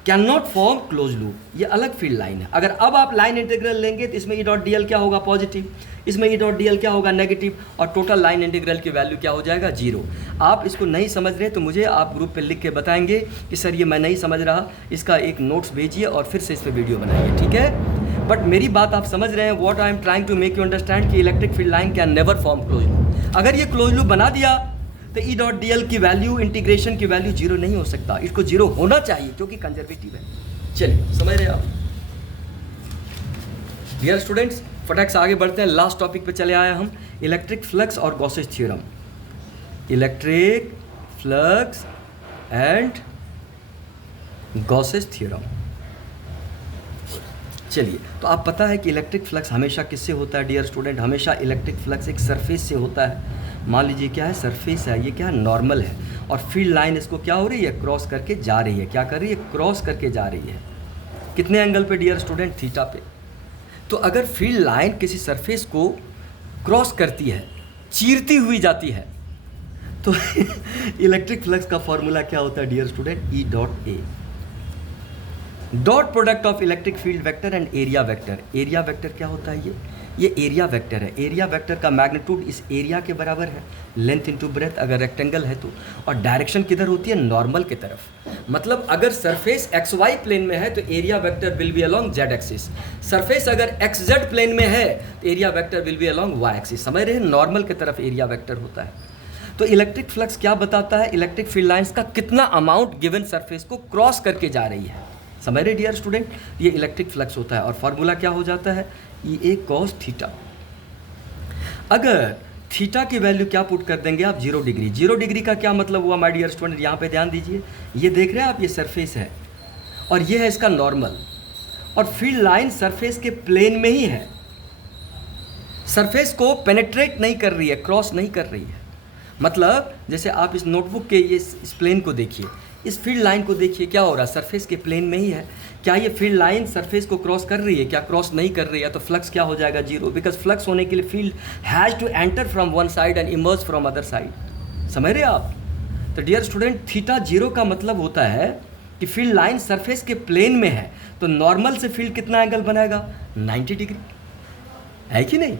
cannot form closed loop. ये अलग फील्ड लाइन है। अगर अब आप लाइन इंटीग्रल लेंगे तो इसमें ई डॉट डी एल क्या होगा, पॉजिटिव, इसमें ई डॉट डी एल क्या होगा, नेगेटिव, और टोटल लाइन इंटीग्रल की वैल्यू क्या हो जाएगा, जीरो। आप इसको नहीं समझ रहे तो मुझे आप ग्रुप पे लिख के बताएंगे कि सर ये मैं नहीं समझ रहा, इसका एक नोट्स भेजिए और फिर से इस पर वीडियो बनाइए, ठीक है। बट मेरी बात आप समझ रहे हैं, what I am trying to make you understand कि electric field line can never form close loop. अगर ये क्लोज लूप बना दिया तो ई डॉट डी एल की वैल्यू, इंटीग्रेशन की वैल्यू जीरो नहीं हो सकता, इसको जीरो होना चाहिए क्योंकि कंजर्वेटिव है। चलिए समझ रहे हैं आप। डियर स्टूडेंट्स, फटाक से आगे बढ़ते हैं, लास्ट टॉपिक पे चले आए हम, इलेक्ट्रिक फ्लक्स और Gauss's theorem. Electric flux and Gauss's theorem. चलिए, तो आप पता है कि इलेक्ट्रिक फ्लक्स हमेशा किससे होता है डियर स्टूडेंट, हमेशा इलेक्ट्रिक फ्लक्स एक सरफेस से होता है। मान लीजिए क्या है, सरफेस है, ये क्या है, नॉर्मल है, और फील्ड लाइन इसको क्या हो रही है, क्रॉस करके जा रही है। क्या कर रही है, क्रॉस करके जा रही है। कितने एंगल पे डियर स्टूडेंट, थीटा पे। तो अगर फील्ड लाइन किसी सरफेस को क्रॉस करती है, चीरती हुई जाती है, तो इलेक्ट्रिक फ्लक्स का फॉर्मूला क्या होता है dear student? E dot A, dot product of electric field vector and area vector. Area vector क्या होता है? ये एरिया वेक्टर है। एरिया वेक्टर का मैग्नीट्यूड इस एरिया के बराबर है, लेंथ इनटू ब्रेथ अगर रेक्टेंगल है तो, और डायरेक्शन किधर होती है? नॉर्मल की तरफ। मतलब अगर सरफेस एक्स वाई प्लेन में है तो area vector will be along Z axis, surface अगर एक्स जेड प्लेन में है तो area vector will be along Y axis. समझ रहे हैं? नॉर्मल की तरफ एरिया वेक्टर होता है। तो इलेक्ट्रिक फ्लक्स क्या बताता है? इलेक्ट्रिक फील्ड लाइंस का कितना अमाउंट गिवन सरफेस को क्रॉस करके जा रही है। समझ रहे डियर स्टूडेंट? ये इलेक्ट्रिक फ्लक्स होता है और फॉर्मूला क्या हो जाता है? ई ए कॉस थीटा। अगर थीटा की वैल्यू क्या पुट कर देंगे आप? 0 डिग्री। 0 डिग्री का क्या मतलब हुआ माय डियर स्टूडेंट? यहाँ पे ध्यान दीजिए, ये देख रहे हैं आप, ये सरफेस है और ये है इसका नॉर्मल, और फील्ड लाइन सरफेस के प्लेन में ही है, सरफेस को पेनेट्रेट नहीं कर रही है, क्रॉस नहीं कर रही है। मतलब जैसे आप इस नोटबुक के ये इस प्लेन को देखिए, इस फील्ड लाइन को देखिए, क्या हो रहा है? सरफेस के प्लेन में ही है। क्या ये फील्ड लाइन सरफेस को क्रॉस कर रही है? क्या क्रॉस नहीं कर रही है? तो फ्लक्स क्या हो जाएगा? 0, बिकॉज फ्लक्स होने के लिए field has to enter from one side and emerge from other side. समझ रहे आप? तो डियर स्टूडेंट, थीटा 0 का मतलब होता है कि फील्ड लाइन सरफेस के प्लेन में है, तो नॉर्मल से फील्ड कितना एंगल बनाएगा? 90 डिग्री, है कि नहीं?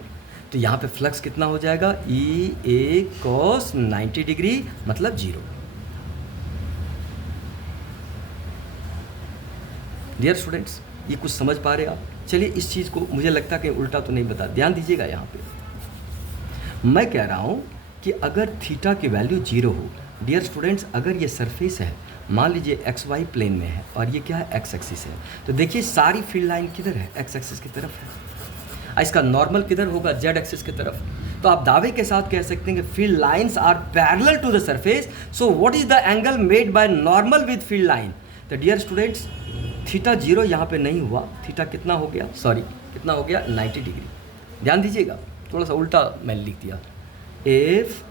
तो यहाँ पे फ्लक्स कितना हो जाएगा? ई ए कॉस 90 डिग्री मतलब 0। डियर स्टूडेंट्स, ये कुछ समझ पा रहे आप? चलिए इस चीज़ को, मुझे लगता है कि उल्टा तो नहीं बता, ध्यान दीजिएगा यहाँ पे। मैं कह रहा हूँ कि अगर थीटा की वैल्यू 0 हो, डियर स्टूडेंट्स, अगर ये सरफेस है, मान लीजिए एक्स वाई प्लेन में है और ये क्या है? एक्स एक्सिस है, तो देखिए सारी फील्ड लाइन किधर है? एक्स एक्सिस की तरफ है। इसका नॉर्मल किधर होगा? जेड एक्सिस की तरफ। तो आप दावे के साथ कह सकते हैं कि field lines are parallel to the surface, so what is the angle made by normal with field line? तो डियर स्टूडेंट्स, थीटा 0 यहाँ पे नहीं हुआ, थीटा कितना हो गया? सॉरी, कितना हो गया? 90 डिग्री। ध्यान दीजिएगा, थोड़ा सा उल्टा मैंने लिख दिया। इफ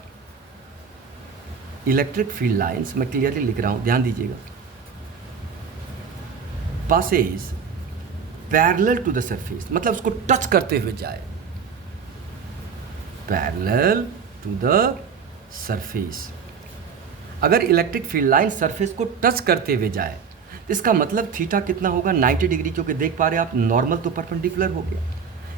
इलेक्ट्रिक फील्ड लाइंस, मैं क्लियरली लिख रहा हूँ, ध्यान दीजिएगा, passes parallel to the surface, मतलब उसको टच करते हुए जाए, पैरेलल टू द सरफेस। अगर इलेक्ट्रिक फील्ड लाइन सरफेस को टच करते हुए जाए तो इसका मतलब थीटा कितना होगा? 90 डिग्री, क्योंकि देख पा रहे हैं आप नॉर्मल तो परपेंडिकुलर हो गया।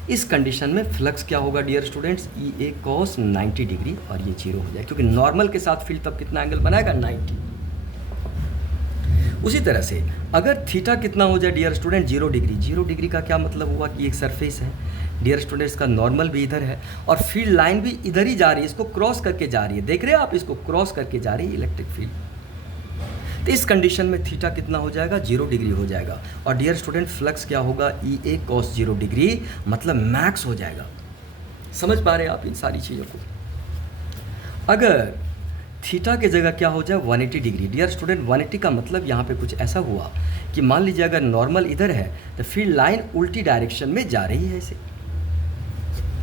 इस कंडीशन में फ्लक्स क्या होगा dear students? E A cos 90 degree, और ये 0 हो जाए, क्योंकि नॉर्मल के साथ फील्ड तब कितना एंगल बनाएगा? 90। उसी तरह से अगर थीटा कितना हो जाए डियर स्टूडेंट? 0 डिग्री। 0 डिग्री का क्या मतलब हुआ? कि एक सरफेस है डियर स्टूडेंट्स, का नॉर्मल भी इधर है और फील्ड लाइन भी इधर ही जा रही है, इसको क्रॉस करके जा रही है। देख रहे हैं आप, इसको क्रॉस करके जा रही है इलेक्ट्रिक फील्ड। तो इस कंडीशन में थीटा कितना हो जाएगा? 0 डिग्री हो जाएगा। और डियर स्टूडेंट, फ्लक्स क्या होगा? ई ए कॉस 0 डिग्री मतलब मैक्स हो जाएगा। समझ पा रहे हैं आप इन सारी चीज़ों को? अगर थीटा की जगह क्या हो जाए? 180 डिग्री। डियर स्टूडेंट, 180 का मतलब यहाँ पे कुछ ऐसा हुआ कि मान लीजिए अगर नॉर्मल इधर है तो फील्ड लाइन उल्टी डायरेक्शन में जा रही है,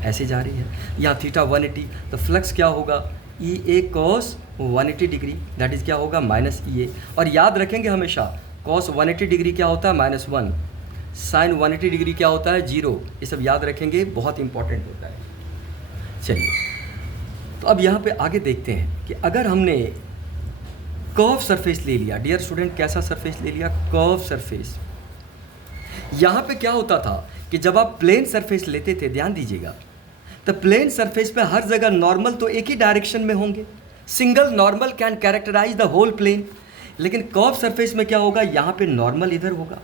ऐसे जा रही है। यहाँ थीटा 180, तो फ्लक्स क्या होगा? ई A cos 180 degree, that is क्या होगा? माइनस ई ए। और याद रखेंगे हमेशा, कॉस 180 डिग्री क्या होता है? -1। साइन 180 डिग्री क्या होता है? 0। ये सब याद रखेंगे, बहुत इंपॉर्टेंट होता है। चलिए, तो अब यहाँ पे आगे देखते हैं कि अगर हमने कर्व सरफेस ले लिया, डियर स्टूडेंट, कैसा सरफेस ले लिया? Curve surface. यहाँ पे क्या होता था कि जब आप प्लेन सरफेस लेते थे, ध्यान दीजिएगा, तो प्लेन सरफेस पे हर जगह नॉर्मल तो एक ही डायरेक्शन में होंगे, single normal can characterise the whole plane. लेकिन कर्व सरफेस में क्या होगा? यहाँ पे नॉर्मल इधर होगा,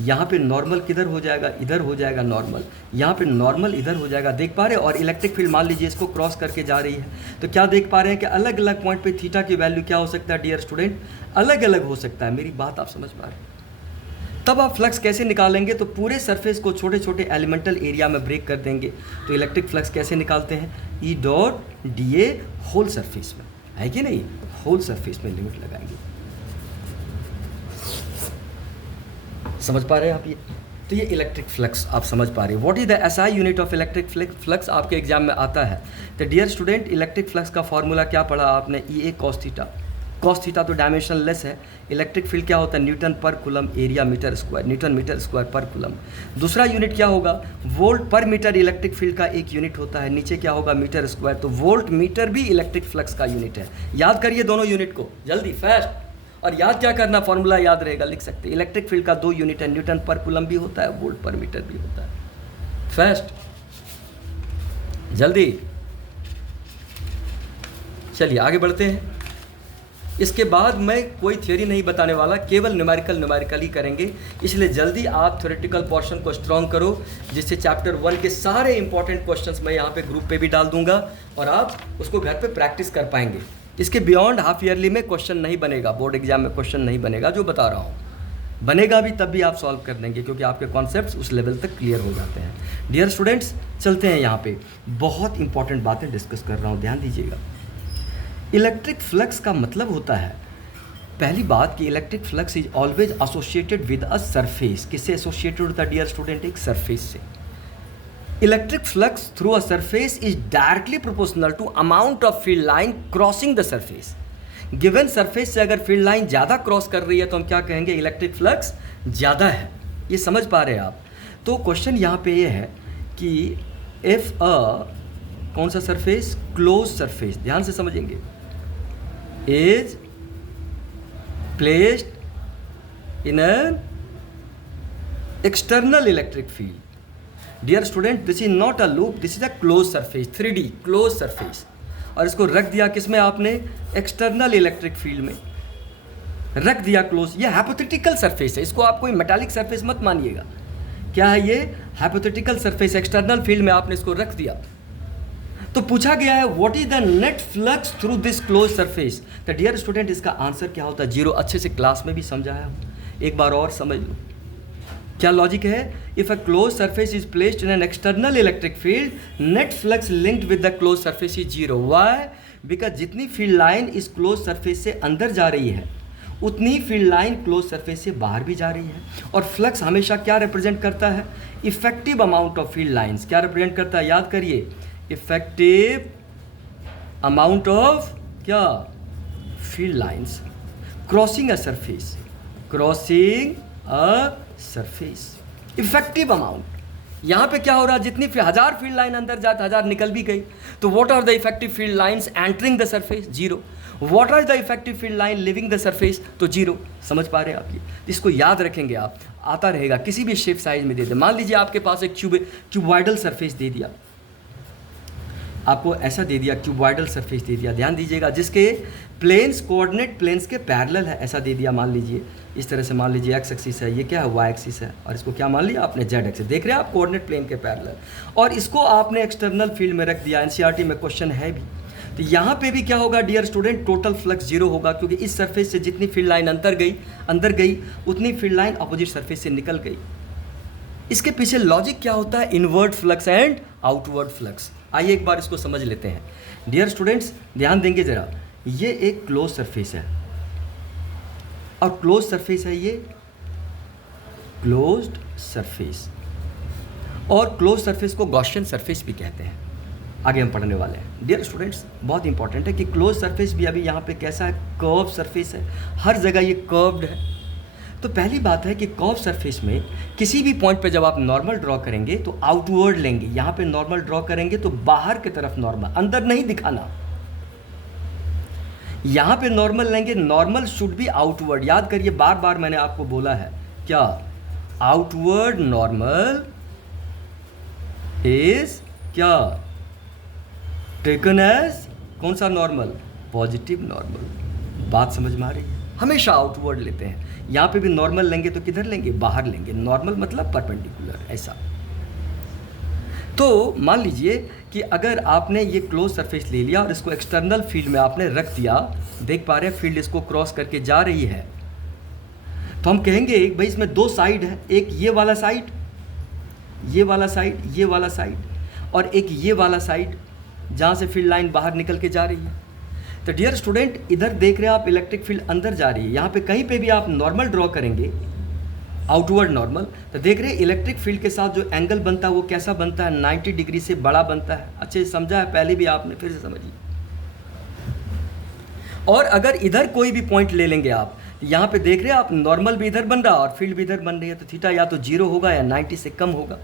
यहाँ पे नॉर्मल किधर हो जाएगा? इधर हो जाएगा नॉर्मल, यहाँ पे नॉर्मल इधर हो जाएगा। देख पा रहे हैं? और इलेक्ट्रिक फील्ड मान लीजिए इसको क्रॉस करके जा रही है, तो क्या देख पा रहे हैं कि अलग अलग पॉइंट पे थीटा की वैल्यू क्या हो सकता है डियर स्टूडेंट? अलग अलग हो सकता है। मेरी बात आप समझ पा रहे हैं? तब आप फ्लक्स कैसे निकालेंगे? तो पूरे सरफेस को छोटे छोटे एलिमेंटल एरिया में ब्रेक कर देंगे। तो इलेक्ट्रिक फ्लक्स कैसे निकालते हैं? E dot D A whole surface में, है कि नहीं? होल सरफेस में लिमिट लगाएंगे। समझ पा रहे हैं आप ये? तो ये इलेक्ट्रिक फ्लक्स आप समझ पा रहे हैं। What is the SI unit of electric flux? आपके एग्जाम में आता है। तो डियर स्टूडेंट, इलेक्ट्रिक फ्लक्स का फॉर्मूला क्या पढ़ा आपने? E A cos theta. Cos theta तो डायमेंशन लेस है। इलेक्ट्रिक फील्ड क्या होता है, newton per coulomb area metre square, newton metre square per coulomb. दूसरा यूनिट क्या होगा, वोल्ट पर मीटर इलेक्ट्रिक फील्ड का एक यूनिट होता है, नीचे क्या होगा मीटर स्क्वायर, तो वोल्ट मीटर भी इलेक्ट्रिक फ्लक्स का यूनिट है। याद करिए दोनों यूनिट को जल्दी फास्ट, और याद क्या करना, फॉर्मूला याद रहेगा, लिख सकते हैं। इलेक्ट्रिक फील्ड का 2 यूनिट है, न्यूटन पर कूलम भी होता है, वोल्ट पर मीटर भी होता है। फास्ट, जल्दी, चलिए आगे बढ़ते हैं। इसके बाद मैं कोई थ्योरी नहीं बताने वाला, केवल न्यूमेरिकल ही करेंगे, इसलिए जल्दी आप थ्योरेटिकल पोर्शन को स्ट्रॉन्ग करो, जिससे चैप्टर 1 के सारे इंपॉर्टेंट क्वेश्चंस मैं यहाँ पे ग्रुप पे भी डाल दूंगा और आप उसको घर पे प्रैक्टिस कर पाएंगे। इसके बियॉन्ड हाफ ईयरली में क्वेश्चन नहीं बनेगा, बोर्ड एग्जाम में क्वेश्चन नहीं बनेगा, जो बता रहा हूँ बनेगा भी तब भी आप सॉल्व कर देंगे, क्योंकि आपके कॉन्सेप्ट्स उस लेवल तक क्लियर हो जाते हैं। डियर स्टूडेंट्स, चलते हैं यहाँ पे, बहुत इंपॉर्टेंट बातें डिस्कस कर रहा हूँ, ध्यान दीजिएगा। इलेक्ट्रिक फ्लक्स का मतलब होता है, पहली बात कि electric flux is always associated with a surface. किससे एसोसिएटेड होता है डियर स्टूडेंट, एक सरफेस से। Electric flux through a surface is directly proportional to amount of field line crossing the surface. Given surface से अगर फील्ड लाइन ज़्यादा क्रॉस कर रही है तो हम क्या कहेंगे, इलेक्ट्रिक फ्लक्स ज़्यादा है। ये समझ पा रहे हैं आप। तो क्वेश्चन यहाँ पे ये है कि इफ अ कौन सा सरफेस, क्लोज सरफेस, ध्यान से समझेंगे, is placed in an external electric field. Dear student, this is not a loop, this is a closed surface, 3D closed surface, और इसको रख दिया किसमें आपने, एक्सटर्नल इलेक्ट्रिक फील्ड में रख दिया क्लोज। ये हाइपोथेटिकल सरफेस है, इसको आप कोई मेटालिक सरफेस मत मानिएगा। क्या है ये, हाइपोथेटिकल सरफेस, एक्सटर्नल फील्ड में आपने इसको रख दिया। तो पूछा गया है what is the net flux through this close surface. तो डियर स्टूडेंट, इसका आंसर क्या होता है, 0। अच्छे से क्लास में भी समझाया हूँ, एक बार और समझ लो क्या लॉजिक है। If a close surface is placed in an external electric field, net flux linked with the close surface is 0। Why, because जितनी फील्ड लाइन इस क्लोज सरफेस से अंदर जा रही है उतनी फील्ड लाइन क्लोज सरफेस से बाहर भी जा रही है। और फ्लक्स हमेशा क्या रिप्रेजेंट करता है, effective amount of field lines. क्या रिप्रेजेंट करता है, याद करिए, इफेक्टिव अमाउंट ऑफ क्या, field lines crossing a surface, crossing a surface, effective amount. यहाँ पे क्या हो रहा है, जितनी 1000 फील्ड लाइन अंदर जाते 1000 निकल भी गई, तो what are the effective field lines entering the surface, 0। What are the effective field line leaving the surface, तो 0। समझ पा रहे हैं आप ये, इसको याद रखेंगे आप, आता रहेगा, किसी भी शेप साइज में दे दे। मान लीजिए आपके पास एक क्यूबॉइडल सरफेस दे दिया, आपको ऐसा दे दिया, क्यूबॉइडल सरफेस दे दिया, ध्यान दीजिएगा, जिसके प्लेन्स कोऑर्डिनेट प्लेन्स के पैरेलल है, ऐसा दे दिया। मान लीजिए इस तरह से, मान लीजिए एक्स एक्सिस है, ये क्या है, वाई एक्सिस है, और इसको क्या मान लिया आपने, जेड एक्सिस। देख रहे हैं आप, कोऑर्डिनेट प्लेन के पैरेलल, और इसको आपने एक्सटर्नल फील्ड में रख दिया। एनसीईआरटी में क्वेश्चन है भी। तो यहाँ पे भी क्या होगा डियर स्टूडेंट, टोटल फ्लक्स 0 होगा, क्योंकि इस सरफेस से जितनी फील्ड लाइन अंदर गई उतनी फील्ड लाइन अपोजिट सरफेस से निकल गई। इसके पीछे लॉजिक क्या होता है, inward flux and outward flux. आइए एक बार इसको समझ लेते हैं। डियर स्टूडेंट्स, ध्यान देंगे जरा, ये एक क्लोज सरफेस है, और क्लोज सरफेस है ये, क्लोज्ड सरफेस, और क्लोज सरफेस को गॉसियन सरफेस भी कहते हैं, आगे हम पढ़ने वाले हैं। डियर स्टूडेंट्स, बहुत इंपॉर्टेंट है कि क्लोज सरफेस भी अभी यहाँ पे कैसा है, कर्व सरफेस है, हर जगह ये कर्व्ड है। तो पहली बात है कि कर्व सरफेस में किसी भी पॉइंट पे जब आप नॉर्मल ड्रॉ करेंगे तो आउटवर्ड लेंगे। यहाँ पे नॉर्मल ड्रॉ करेंगे तो बाहर की तरफ नॉर्मल, अंदर नहीं दिखाना। यहाँ पे नॉर्मल लेंगे, नॉर्मल शुड बी आउटवर्ड। याद करिए, बार बार मैंने आपको बोला है, क्या, आउटवर्ड नॉर्मल इज क्या, टेकन एज कौन सा नॉर्मल, पॉजिटिव नॉर्मल। बात समझ में आ रही है, हमेशा आउटवर्ड लेते हैं। यहाँ पे भी नॉर्मल लेंगे तो किधर लेंगे, बाहर लेंगे। नॉर्मल मतलब परपेंडिकुलर, ऐसा। तो मान लीजिए कि अगर आपने ये क्लोज सरफेस ले लिया और इसको एक्सटर्नल फील्ड में आपने रख दिया, देख पा रहे हैं फील्ड इसको क्रॉस करके जा रही है, तो हम कहेंगे भाई इसमें 2 साइड है, एक ये वाला साइड, ये वाला साइड, ये वाला साइड, और एक ये वाला साइड जहाँ से फील्ड लाइन बाहर निकल के जा रही है। तो डियर स्टूडेंट, इधर देख रहे हैं आप, इलेक्ट्रिक फील्ड अंदर जा रही है। यहाँ पे कहीं पे भी आप नॉर्मल ड्रॉ करेंगे, आउटवर्ड नॉर्मल, तो देख रहे हैं इलेक्ट्रिक फील्ड के साथ जो एंगल बनता है वो कैसा बनता है, 90 डिग्री से बड़ा बनता है। अच्छे से समझा है पहले भी आपने, फिर से समझिए। और अगर इधर कोई भी पॉइंट ले लेंगे आप, यहाँ पे देख रहे हैं आप, नॉर्मल भी इधर बन रहा और फील्ड भी इधर बन रही है, तो थीटा या तो 0 होगा या 90 से कम होगा।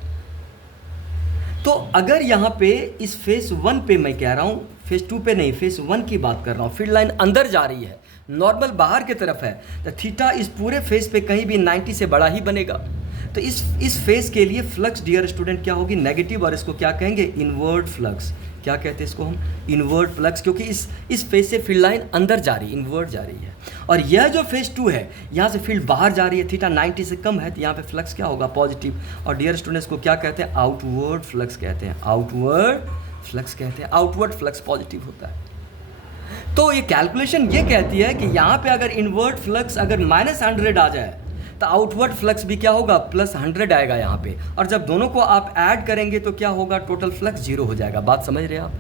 तो अगर यहाँ पे इस फेस 1 पे मैं कह रहा हूँ, फेस 2 पे नहीं, फेस 1 की बात कर रहा हूँ, फील्ड लाइन अंदर जा रही है, नॉर्मल बाहर की तरफ है, तो थीटा इस पूरे फेस पे कहीं भी 90 से बड़ा ही बनेगा। तो इस फेस के लिए फ्लक्स डियर स्टूडेंट क्या होगी, नेगेटिव, और इसको क्या कहेंगे, इनवर्ड फ्लक्स। क्या कहते हैं इसको हम, इनवर्ड फ्लक्स, क्योंकि इस फेस से फील्ड लाइन अंदर जा रही है, इनवर्ड जा रही है। और यह जो फेस 2 है, यहाँ से फील्ड बाहर जा रही है, थीटा 90 से कम है, तो यहाँ पे फ्लक्स क्या होगा, पॉजिटिव। और डियर स्टूडेंट्स को क्या कहते हैं, आउटवर्ड फ्लक्स कहते हैं, आउटवर्ड फ्लक्स कहते हैं, आउटवर्ड फ्लक्स पॉजिटिव होता है। तो ये कैलकुलेशन ये कहती है कि यहाँ पे अगर इनवर्ड फ्लक्स अगर -100 आ जाए, तो आउटवर्ड फ्लक्स भी क्या होगा, +100 आएगा यहाँ पे। और जब दोनों को आप ऐड करेंगे तो क्या होगा, टोटल फ्लक्स 0 हो जाएगा। बात समझ रहे हैं आप?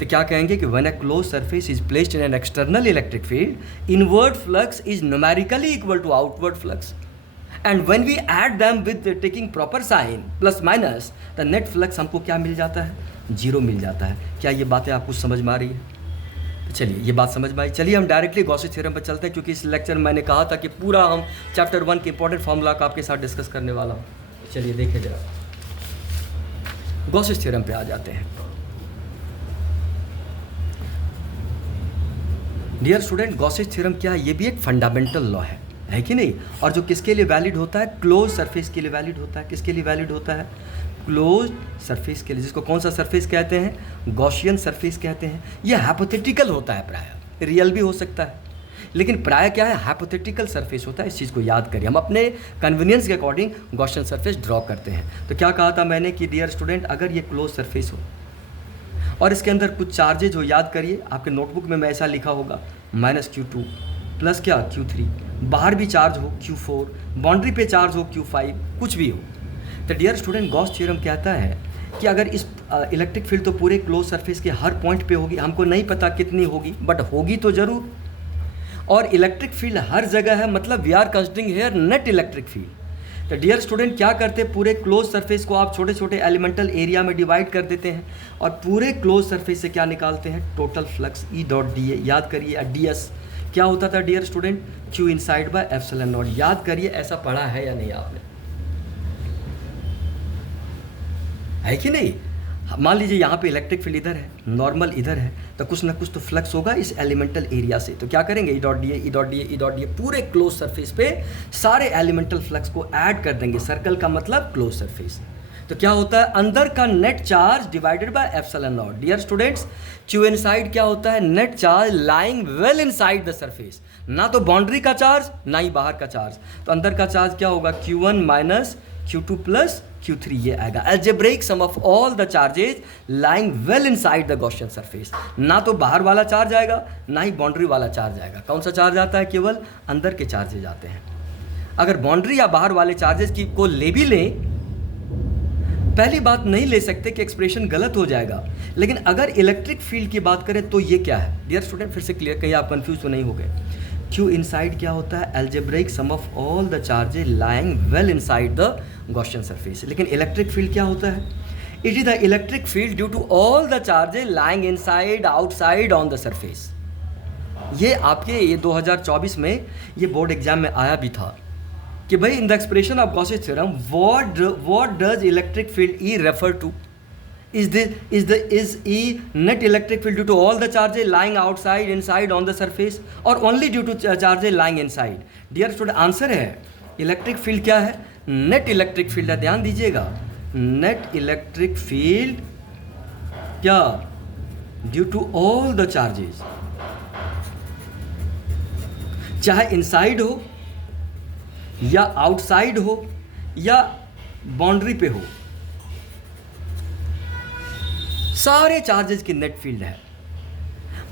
तो क्या कहेंगे कि when a close surface is placed in an external electric field, inward flux is numerically equal to outward flux, and when we add them with taking proper sign plus minus, the net flux हमको क्या मिल जाता है, 0 मिल जाता है। क्या ये बातें आपको समझ में आ रही है? चलिए, ये बात समझ में आई। चलिए हम डायरेक्टली गॉसेस थ्योरम पर चलते हैं, क्योंकि इस लेक्चर में मैंने कहा था कि पूरा हम चैप्टर 1 के इंपॉर्टेंट फॉर्मूला का आपके साथ डिस्कस करने वाला हूँ। चलिए देखें जरा, गॉसेस थ्योरम पे आ जाते हैं। डियर स्टूडेंट, गॉसेस थ्योरम क्या है, ये भी एक फंडामेंटल लॉ है कि नहीं? और जो किसके लिए वैलिड होता है, क्लोज सरफेस के लिए वैलिड होता है। किसके लिए वैलिड होता है, क्लोज सरफेस के लिए, जिसको कौन सा सरफेस कहते हैं, गॉसियन सरफेस कहते हैं। यह हाइपोथेटिकल होता है, प्राय रियल भी हो सकता है, लेकिन प्राय क्या है, हाइपोथेटिकल सरफेस होता है। इस चीज़ को याद करिए, हम अपने कन्वीनियंस के अकॉर्डिंग गॉसियन सरफेस ड्रॉ करते हैं। तो क्या कहा था मैंने कि डियर स्टूडेंट, अगर ये क्लोज सरफेस हो और इसके अंदर कुछ चार्जेज हो, याद करिए आपके नोटबुक में मैं ऐसा लिखा होगा, -Q2 प्लस क्या, Q3, बाहर भी चार्ज हो Q4, बाउंड्री पे चार्ज हो Q5, कुछ भी हो। तो डियर स्टूडेंट, गॉस थ्योरम कहता है कि अगर इस इलेक्ट्रिक फील्ड तो पूरे क्लोज सरफेस के हर पॉइंट पे होगी, हमको नहीं पता कितनी होगी, बट होगी तो ज़रूर, और इलेक्ट्रिक फील्ड हर जगह है, मतलब we are considering here net electric field. तो डियर स्टूडेंट क्या करते हैं, पूरे क्लोज सरफेस को आप छोटे छोटे एलिमेंटल एरिया में डिवाइड कर देते हैं, और पूरे क्लोज सरफेस से क्या निकालते हैं, टोटल फ्लक्स E.dA। याद करिए, ds क्या होता था dear student, Q inside by epsilon naught. याद करिए, ऐसा पढ़ा है या नहीं आपने, है कि नहीं? मान लीजिए यहाँ पे इलेक्ट्रिक फील्ड इधर है, नॉर्मल इधर है, तो कुछ ना कुछ तो फ्लक्स होगा इस एलिमेंटल एरिया से। तो क्या करेंगे, E.dA पूरे क्लोज सरफेस पे सारे एलिमेंटल फ्लक्स को ऐड कर देंगे। सर्कल का मतलब क्लोज सरफेस। तो क्या होता है, अंदर का net charge divided by epsilon naught. Dear students, Q inside क्या होता है, net charge lying well inside the surface, ना तो बाउंड्री का चार्ज ना ही बाहर का चार्ज। तो अंदर का चार्ज क्या होगा, Q1 minus Q2 plus Q3, ये आएगा algebraic sum of all the charges lying well inside the Gaussian surface. ना तो बाहर वाला चार्ज आएगा, ना ही बाउंड्री वाला चार्ज आएगा। कौन सा चार्ज आता है, केवल अंदर के चार्जेज आते हैं। अगर बाउंड्री या बाहर वाले चार्जेस की को ले भी लें, पहली बात नहीं ले सकते कि एक्सप्रेशन गलत हो जाएगा, लेकिन अगर इलेक्ट्रिक फील्ड की बात करें तो ये क्या है डियर स्टूडेंट, फिर से क्लियर, कहीं आप कंफ्यूज तो नहीं हो गए। Q इनसाइड क्या होता है, algebraic sum of all the charges lying well inside the Gaussian surface. लेकिन इलेक्ट्रिक फील्ड क्या होता है, it is the electric field due to all the charges lying inside outside on the surface. ये आपके ये 2024 में ये बोर्ड एग्जाम में आया भी था कि भाई in the expression of Gauss's theorem what does electric field E refer to, is E net electric field due to all the charges lying outside inside on the surface or only due to charges lying inside? Dear student, answer है इलेक्ट्रिक फील्ड क्या है, नेट इलेक्ट्रिक फील्ड है। ध्यान दीजिएगा, नेट इलेक्ट्रिक फील्ड क्या, due to all the charges, चाहे इनसाइड हो या आउटसाइड हो या बाउंड्री पे हो, सारे चार्जेस की नेट फील्ड है।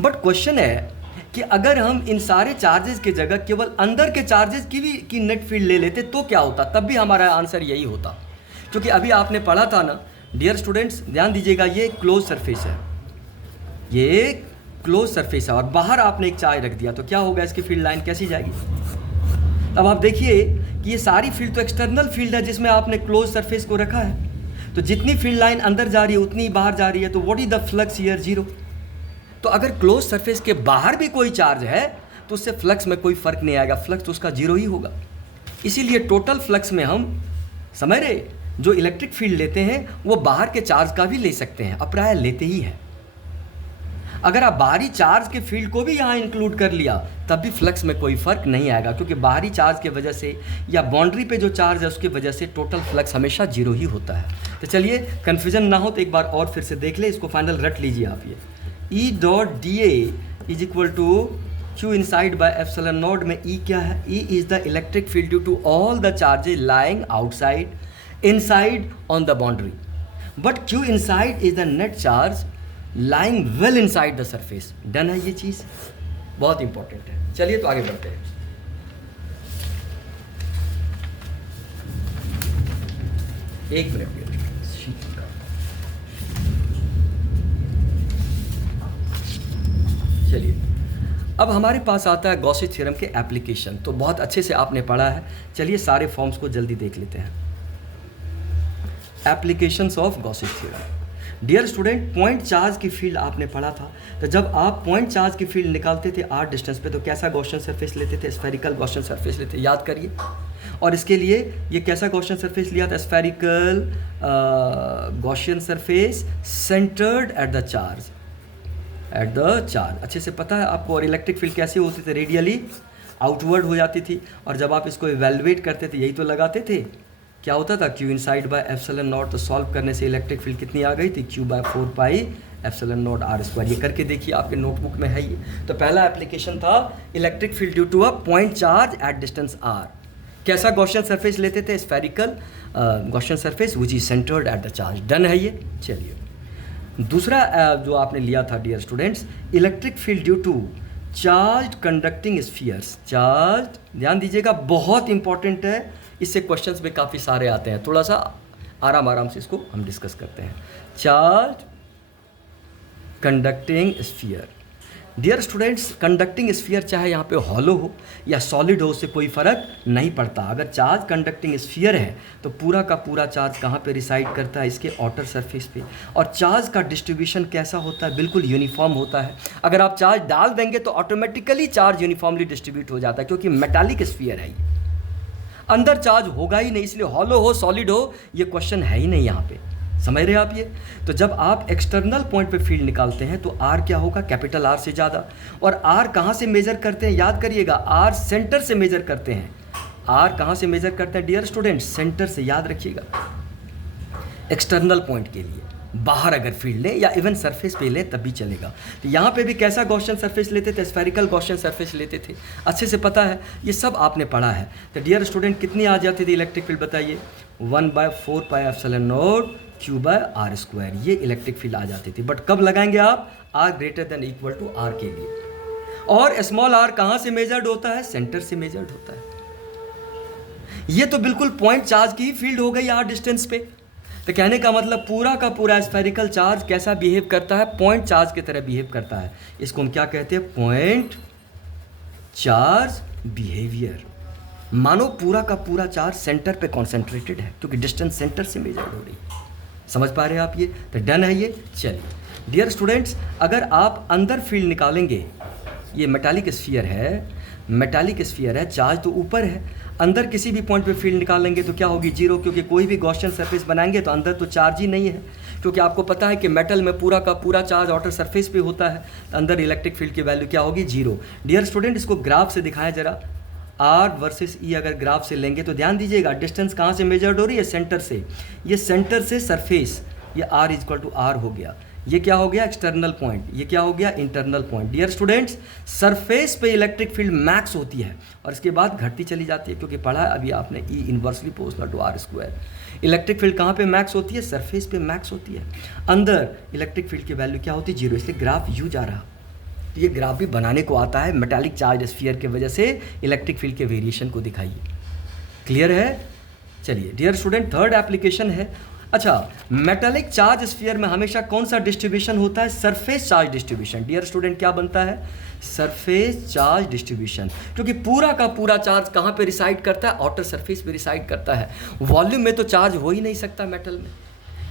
बट क्वेश्चन है कि अगर हम इन सारे चार्जेस के जगह केवल अंदर के चार्जेस की नेट फील्ड ले लेते तो क्या होता, तब भी हमारा आंसर यही होता। क्योंकि अभी आपने पढ़ा था ना डियर स्टूडेंट्स, ध्यान दीजिएगा, ये क्लोज सरफेस है, ये क्लोज सरफेस है और बाहर आपने एक चार्ज रख दिया, तो क्या होगा, इसकी फील्ड लाइन कैसी जाएगी। अब आप देखिए कि ये सारी फील्ड तो एक्सटर्नल फील्ड है जिसमें आपने क्लोज सरफेस को रखा है, तो जितनी फील्ड लाइन अंदर जा रही है उतनी ही बाहर जा रही है। तो what is the flux here, 0। तो अगर क्लोज सरफेस के बाहर भी कोई चार्ज है तो उससे फ्लक्स में कोई फर्क नहीं आएगा, फ्लक्स तो उसका जीरो ही होगा। इसीलिए टोटल फ्लक्स में हम समझ रहे, जो इलेक्ट्रिक फील्ड लेते हैं वो बाहर के चार्ज का भी ले सकते हैं, अप्राय लेते ही हैं। अगर आप बाहरी चार्ज के फील्ड को भी यहाँ इंक्लूड कर लिया तब भी फ्लक्स में कोई फर्क नहीं आएगा, क्योंकि बाहरी चार्ज के वजह से या बाउंड्री पे जो चार्ज है उसकी वजह से टोटल फ्लक्स हमेशा जीरो ही होता है। तो चलिए कन्फ्यूजन ना हो तो एक बार और फिर से देख ले, इसको फाइनल रट लीजिए आप। ये E dot D A is equal to Q inside by epsilon naught में ई क्या है? E is the electric field due to all the charges lying outside inside on the boundary, but Q inside is the net charge lying well inside the surface. Done है ये चीज़, बहुत इंपॉर्टेंट है। चलिए तो आगे बढ़ते हैं। एक मिनट चलिए, अब हमारे पास आता है गॉसी थ्योरम के एप्लीकेशन। तो बहुत अच्छे से आपने पढ़ा है, चलिए सारे फॉर्म्स को जल्दी देख लेते हैं। Applications of Gauss's theorem. Dear student, point charge की फील्ड आपने पढ़ा था, तो जब आप पॉइंट चार्ज की फील्ड निकालते थे आर डिस्टेंस पे तो कैसा गॉसियन सरफेस लेते थे? स्फेरिकल गॉसियन सरफेस लेते, याद करिए। और इसके लिए ये कैसा गॉसियन सरफेस लिया था? Spherical Gaussian surface centred at the charge, at the charge. अच्छे से पता है आपको। और इलेक्ट्रिक फील्ड कैसे होती थी? रेडियली आउटवर्ड हो जाती थी। और जब आप इसको इवेलुएट करते थे यही तो लगाते थे, क्या होता था? Q inside by epsilon naught. तो सॉल्व करने से इलेक्ट्रिक फील्ड कितनी आ गई थी? Q by 4 pi epsilon naught R square. ये करके देखिए, आपके नोटबुक में है ये। तो पहला एप्लीकेशन था electric field due to a point charge at distance R. कैसा गॉसियन सरफेस लेते थे? Spherical Gaussian surface which is centred at the charge. Done है ये। चलिए दूसरा जो आपने लिया था dear students, electric field due to charge conducting spheres. Charge, ध्यान दीजिएगा, बहुत इंपॉर्टेंट है, इससे क्वेश्चंस में काफ़ी सारे आते हैं। थोड़ा सा आराम से इसको हम डिस्कस करते हैं। Charge conducting sphere. Dear students, conducting sphere चाहे यहाँ पे हॉलो हो या सॉलिड हो, उससे कोई फ़र्क नहीं पड़ता। अगर चार्ज कंडक्टिंग स्फीयर है तो पूरा का पूरा चार्ज कहाँ पे रिसाइड करता है? इसके आउटर सरफेस पे। और चार्ज का डिस्ट्रीब्यूशन कैसा होता है? बिल्कुल यूनिफॉर्म होता है। अगर आप चार्ज डाल देंगे तो ऑटोमेटिकली चार्ज यूनिफॉर्मली डिस्ट्रीब्यूट हो जाता है, क्योंकि मेटालिक स्फीयर है ये। अंदर चार्ज होगा ही नहीं, इसलिए हॉलो हो सॉलिड हो ये क्वेश्चन है ही नहीं यहाँ पे। समझ रहे हैं आप ये? तो जब आप एक्सटर्नल पॉइंट पे फील्ड निकालते हैं तो आर क्या होगा? कैपिटल आर से ज़्यादा। और आर कहाँ से मेजर करते हैं? याद करिएगा, आर सेंटर से मेजर करते हैं। आर कहाँ से मेजर करते हैं डियर स्टूडेंट? सेंटर से, याद रखिएगा। एक्सटर्नल पॉइंट के लिए बाहर अगर फील्ड लें या इवन सरफेस पे लें तब भी चलेगा। तो यहाँ पे भी कैसा गॉसियन सरफेस लेते थे? स्फेरिकल गॉसियन सरफेस लेते थे। अच्छे से पता है, ये सब आपने पढ़ा है। तो डियर स्टूडेंट कितनी आ जाती थी इलेक्ट्रिक फील्ड? बताइए, 1/4 pi epsilon naught Q by R square. ये इलेक्ट्रिक फील्ड आ जाती थी। बट कब लगाएंगे आप? R greater than equal to R के लिए। और स्मॉल आर कहाँ से मेजर्ड होता है? सेंटर से मेजर्ड होता है। ये तो बिल्कुल पॉइंट चार्ज की फील्ड हो गई आर डिस्टेंस पे। तो कहने का मतलब पूरा का पूरा स्फेरिकल चार्ज कैसा बिहेव करता है? पॉइंट चार्ज की तरह बिहेव करता है। इसको हम क्या कहते हैं? Point charge behaviour. मानो पूरा का पूरा चार्ज सेंटर पे कॉन्सेंट्रेटेड है, क्योंकि डिस्टेंस सेंटर से मेजर्ड हो रही है। समझ पा रहे हैं आप ये? तो डन है ये। चलिए डियर स्टूडेंट्स, अगर आप अंदर फील्ड निकालेंगे, ये मेटालिक स्फीयर है, मेटालिक स्फीयर है, चार्ज तो ऊपर है, अंदर किसी भी पॉइंट पे फील्ड निकालेंगे तो क्या होगी? जीरो, क्योंकि कोई भी गॉसियन सरफेस बनाएंगे तो अंदर तो चार्ज ही नहीं है। क्योंकि आपको पता है कि मेटल में पूरा का पूरा चार्ज आउटर सरफेस पे होता है, तो अंदर इलेक्ट्रिक फील्ड की वैल्यू क्या होगी? जीरो। डियर स्टूडेंट, इसको ग्राफ से दिखाएं जरा। आर वर्सेस ई अगर ग्राफ से लेंगे तो ध्यान दीजिएगा, डिस्टेंस कहाँ से मेजर्ड हो रही है? सेंटर से। ये सेंटर से सरफेस, ये आर इक्वल टू आर हो गया। ये क्या हो गया? External point. ये क्या हो गया? Internal point. Dear students, surface पे इलेक्ट्रिक फील्ड मैक्स होती है और इसके बाद घटती चली जाती है, क्योंकि पढ़ा है अभी आपने E inversely proportional to are square. Electric field कहाँ पे मैक्स होती है? सरफेस पे मैक्स होती है। अंदर इलेक्ट्रिक फील्ड की वैल्यू क्या होती है? जीरो। इसलिए ग्राफ यू जा रहा। तो ये ग्राफ भी बनाने को आता है, मेटालिक चार्ज स्फीयर की वजह से इलेक्ट्रिक फील्ड के वेरिएशन को दिखाइए। क्लियर है? चलिए डियर स्टूडेंट, थर्ड एप्लीकेशन है। अच्छा, मेटालिक चार्ज स्फीयर में हमेशा कौन सा डिस्ट्रीब्यूशन होता है? Surface charge distribution. Dear student, क्या बनता है? Surface charge distribution. क्योंकि पूरा का पूरा चार्ज कहाँ पे रिसाइड करता है? आउटर सरफेस पे रिसाइड करता है। वॉल्यूम में तो चार्ज हो ही नहीं सकता मेटल में,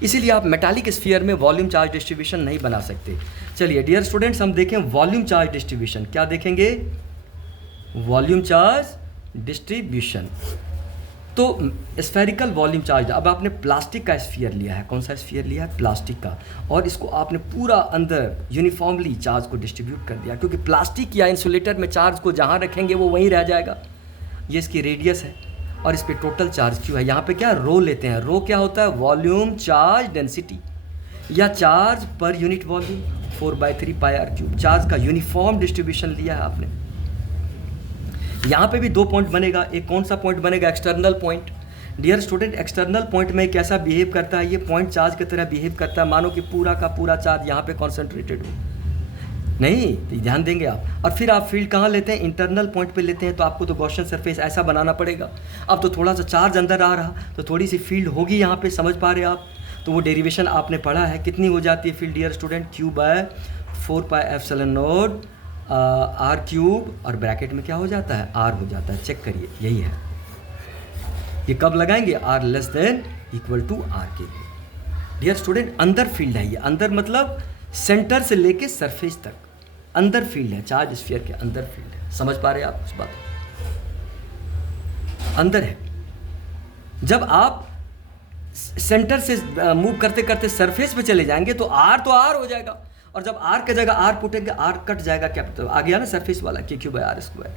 इसीलिए आप मेटालिक स्फीयर में वॉल्यूम चार्ज डिस्ट्रीब्यूशन नहीं बना सकते। चलिए डियर स्टूडेंट्स, हम देखें वॉल्यूम चार्ज डिस्ट्रीब्यूशन। क्या देखेंगे? Volume charge distribution. तो स्फेरिकल वॉल्यूम चार्ज, अब आपने प्लास्टिक का स्फीयर लिया है। कौन सा स्फीयर लिया है? प्लास्टिक का। और इसको आपने पूरा अंदर यूनिफॉर्मली चार्ज को डिस्ट्रीब्यूट कर दिया, क्योंकि प्लास्टिक या इंसुलेटर में चार्ज को जहाँ रखेंगे वो वहीं रह जाएगा। ये इसकी रेडियस है और इस पर टोटल चार्ज क्यों है। यहाँ पे क्या रो लेते हैं? रो क्या होता है? वॉल्यूम चार्ज डेंसिटी या charge per unit volume, 4/3 pi R cube. Charge का यूनिफॉर्म डिस्ट्रीब्यूशन लिया है आपने। यहाँ पे भी 2 पॉइंट बनेगा। एक कौन सा पॉइंट बनेगा? External point. Dear student, external point में कैसा बिहेव करता है? ये पॉइंट चार्ज की तरह बिहेव करता है, मानो कि पूरा का पूरा चार्ज यहाँ पे कॉन्सेंट्रेटेड हो। नहीं, तो ध्यान देंगे आप। और फिर आप फील्ड कहाँ लेते हैं? इंटरनल पॉइंट पे लेते हैं। तो आपको तो गॉसियन सरफेस ऐसा बनाना पड़ेगा। अब तो थोड़ा सा चार्ज अंदर आ रहा, तो थोड़ी सी फील्ड होगी यहाँ पे, समझ पा रहे आप? तो वो डेरिवेशन आपने पढ़ा है। कितनी हो जाती है field dear student? Q/4πε0 R cube, और ब्रैकेट में क्या हो जाता है? आर हो जाता है। चेक करिए, यही है। ये कब लगाएंगे? R less than equal to R के लिए। डियर स्टूडेंट, अंदर फील्ड है ये। अंदर मतलब सेंटर से लेके सरफेस तक अंदर फील्ड है। चार्ज स्फीयर के अंदर फील्ड है। समझ पा रहे हैं आप उस बात को? अंदर है। जब आप सेंटर से मूव करते करते सरफेस पे चले जाएंगे तो आर हो जाएगा, और जब आर की जगह आर पुटेंगे आर कट जाएगा। क्या तो आ गया ना सरफेस वाला, Q/r²।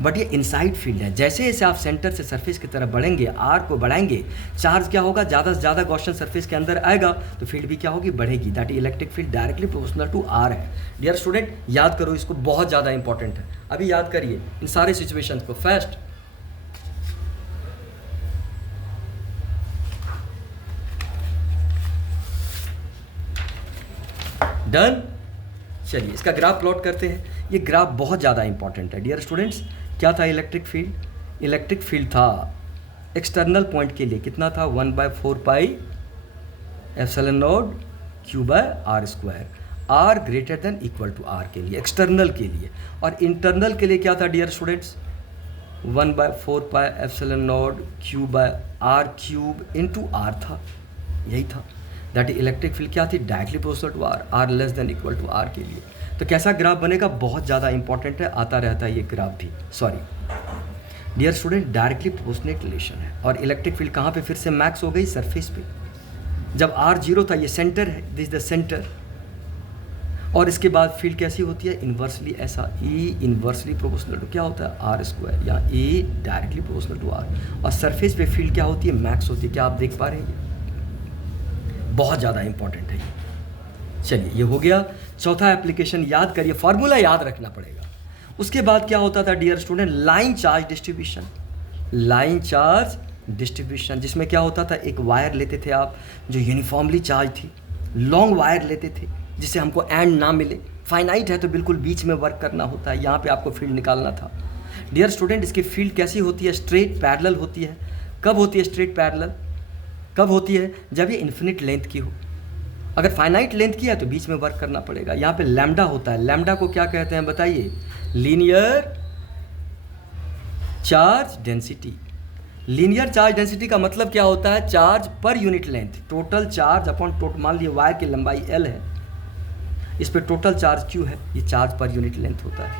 बट ये इनसाइड फील्ड है। जैसे जैसे आप सेंटर से सरफेस की तरफ बढ़ेंगे, आर को बढ़ाएंगे, चार्ज क्या होगा? ज़्यादा से ज़्यादा गॉसियन सरफेस के अंदर आएगा, तो फील्ड भी क्या होगी? बढ़ेगी। That electric field directly proportional to R है। डियर स्टूडेंट, याद करो इसको, बहुत ज़्यादा इंपॉर्टेंट है। अभी याद करिए इन सारे सिचुएशंस को फर्स्ट। डन। चलिए इसका ग्राफ प्लॉट करते हैं। ये ग्राफ बहुत ज़्यादा इंपॉर्टेंट है डियर स्टूडेंट्स। क्या था इलेक्ट्रिक फील्ड? इलेक्ट्रिक फील्ड था एक्सटर्नल पॉइंट के लिए कितना था? 1/4πε0 Q/r²। R greater than equal to R के लिए, एक्सटर्नल के लिए। और इंटरनल के लिए क्या था dear students? 1/4πε0 Q/r³ into are था। यही था। दैट इलेक्ट्रिक फील्ड क्या थी? Directly proportional to R, R less than equal to R के लिए। तो कैसा ग्राफ बनेगा? बहुत ज़्यादा इंपॉर्टेंट है, आता रहता है ये ग्राफ भी। Sorry dear student, directly proportionate relation है। और इलेक्ट्रिक फील्ड कहाँ पे फिर से मैक्स हो गई? सरफेस पे। जब आर 0 था, ये सेंटर है, दिस इज द सेंटर। और इसके बाद फील्ड कैसी होती है? इन्वर्सली ऐसा, E इन्वर्सली प्रोपोर्शनल टू क्या होता है? R², या E directly proportional to R। और सरफेस पे फील्ड क्या होती है? मैक्स होती है। क्या आप देख पा रहे हैं? बहुत ज़्यादा इंपॉर्टेंट है ये। चलिए ये हो गया। चौथा एप्लीकेशन याद करिए, फॉर्मूला याद रखना पड़ेगा। उसके बाद क्या होता था dear student? Line charge distribution. Line charge distribution जिसमें क्या होता था? एक वायर लेते थे आप जो यूनिफॉर्मली चार्ज थी, लॉन्ग वायर लेते थे जिससे हमको एंड ना मिले। फाइनाइट है तो बिल्कुल बीच में वर्क करना होता है। यहाँ पे आपको फील्ड निकालना था। डियर स्टूडेंट, इसकी फील्ड कैसी होती है? स्ट्रेट पैरेलल होती है। कब होती है स्ट्रेट पैरेलल? कब होती है? जब ये इन्फिनिट लेंथ की हो। अगर फाइनाइट लेंथ की है तो बीच में वर्क करना पड़ेगा। यहाँ पे लैम्डा होता है। लैम्डा को क्या कहते हैं बताइए? Linear charge density. Linear charge density का मतलब क्या होता है? Charge per unit length, total charge upon total. मान लिया वायर की लंबाई L है, इस पे टोटल चार्ज Q है, ये चार्ज पर यूनिट लेंथ होता है।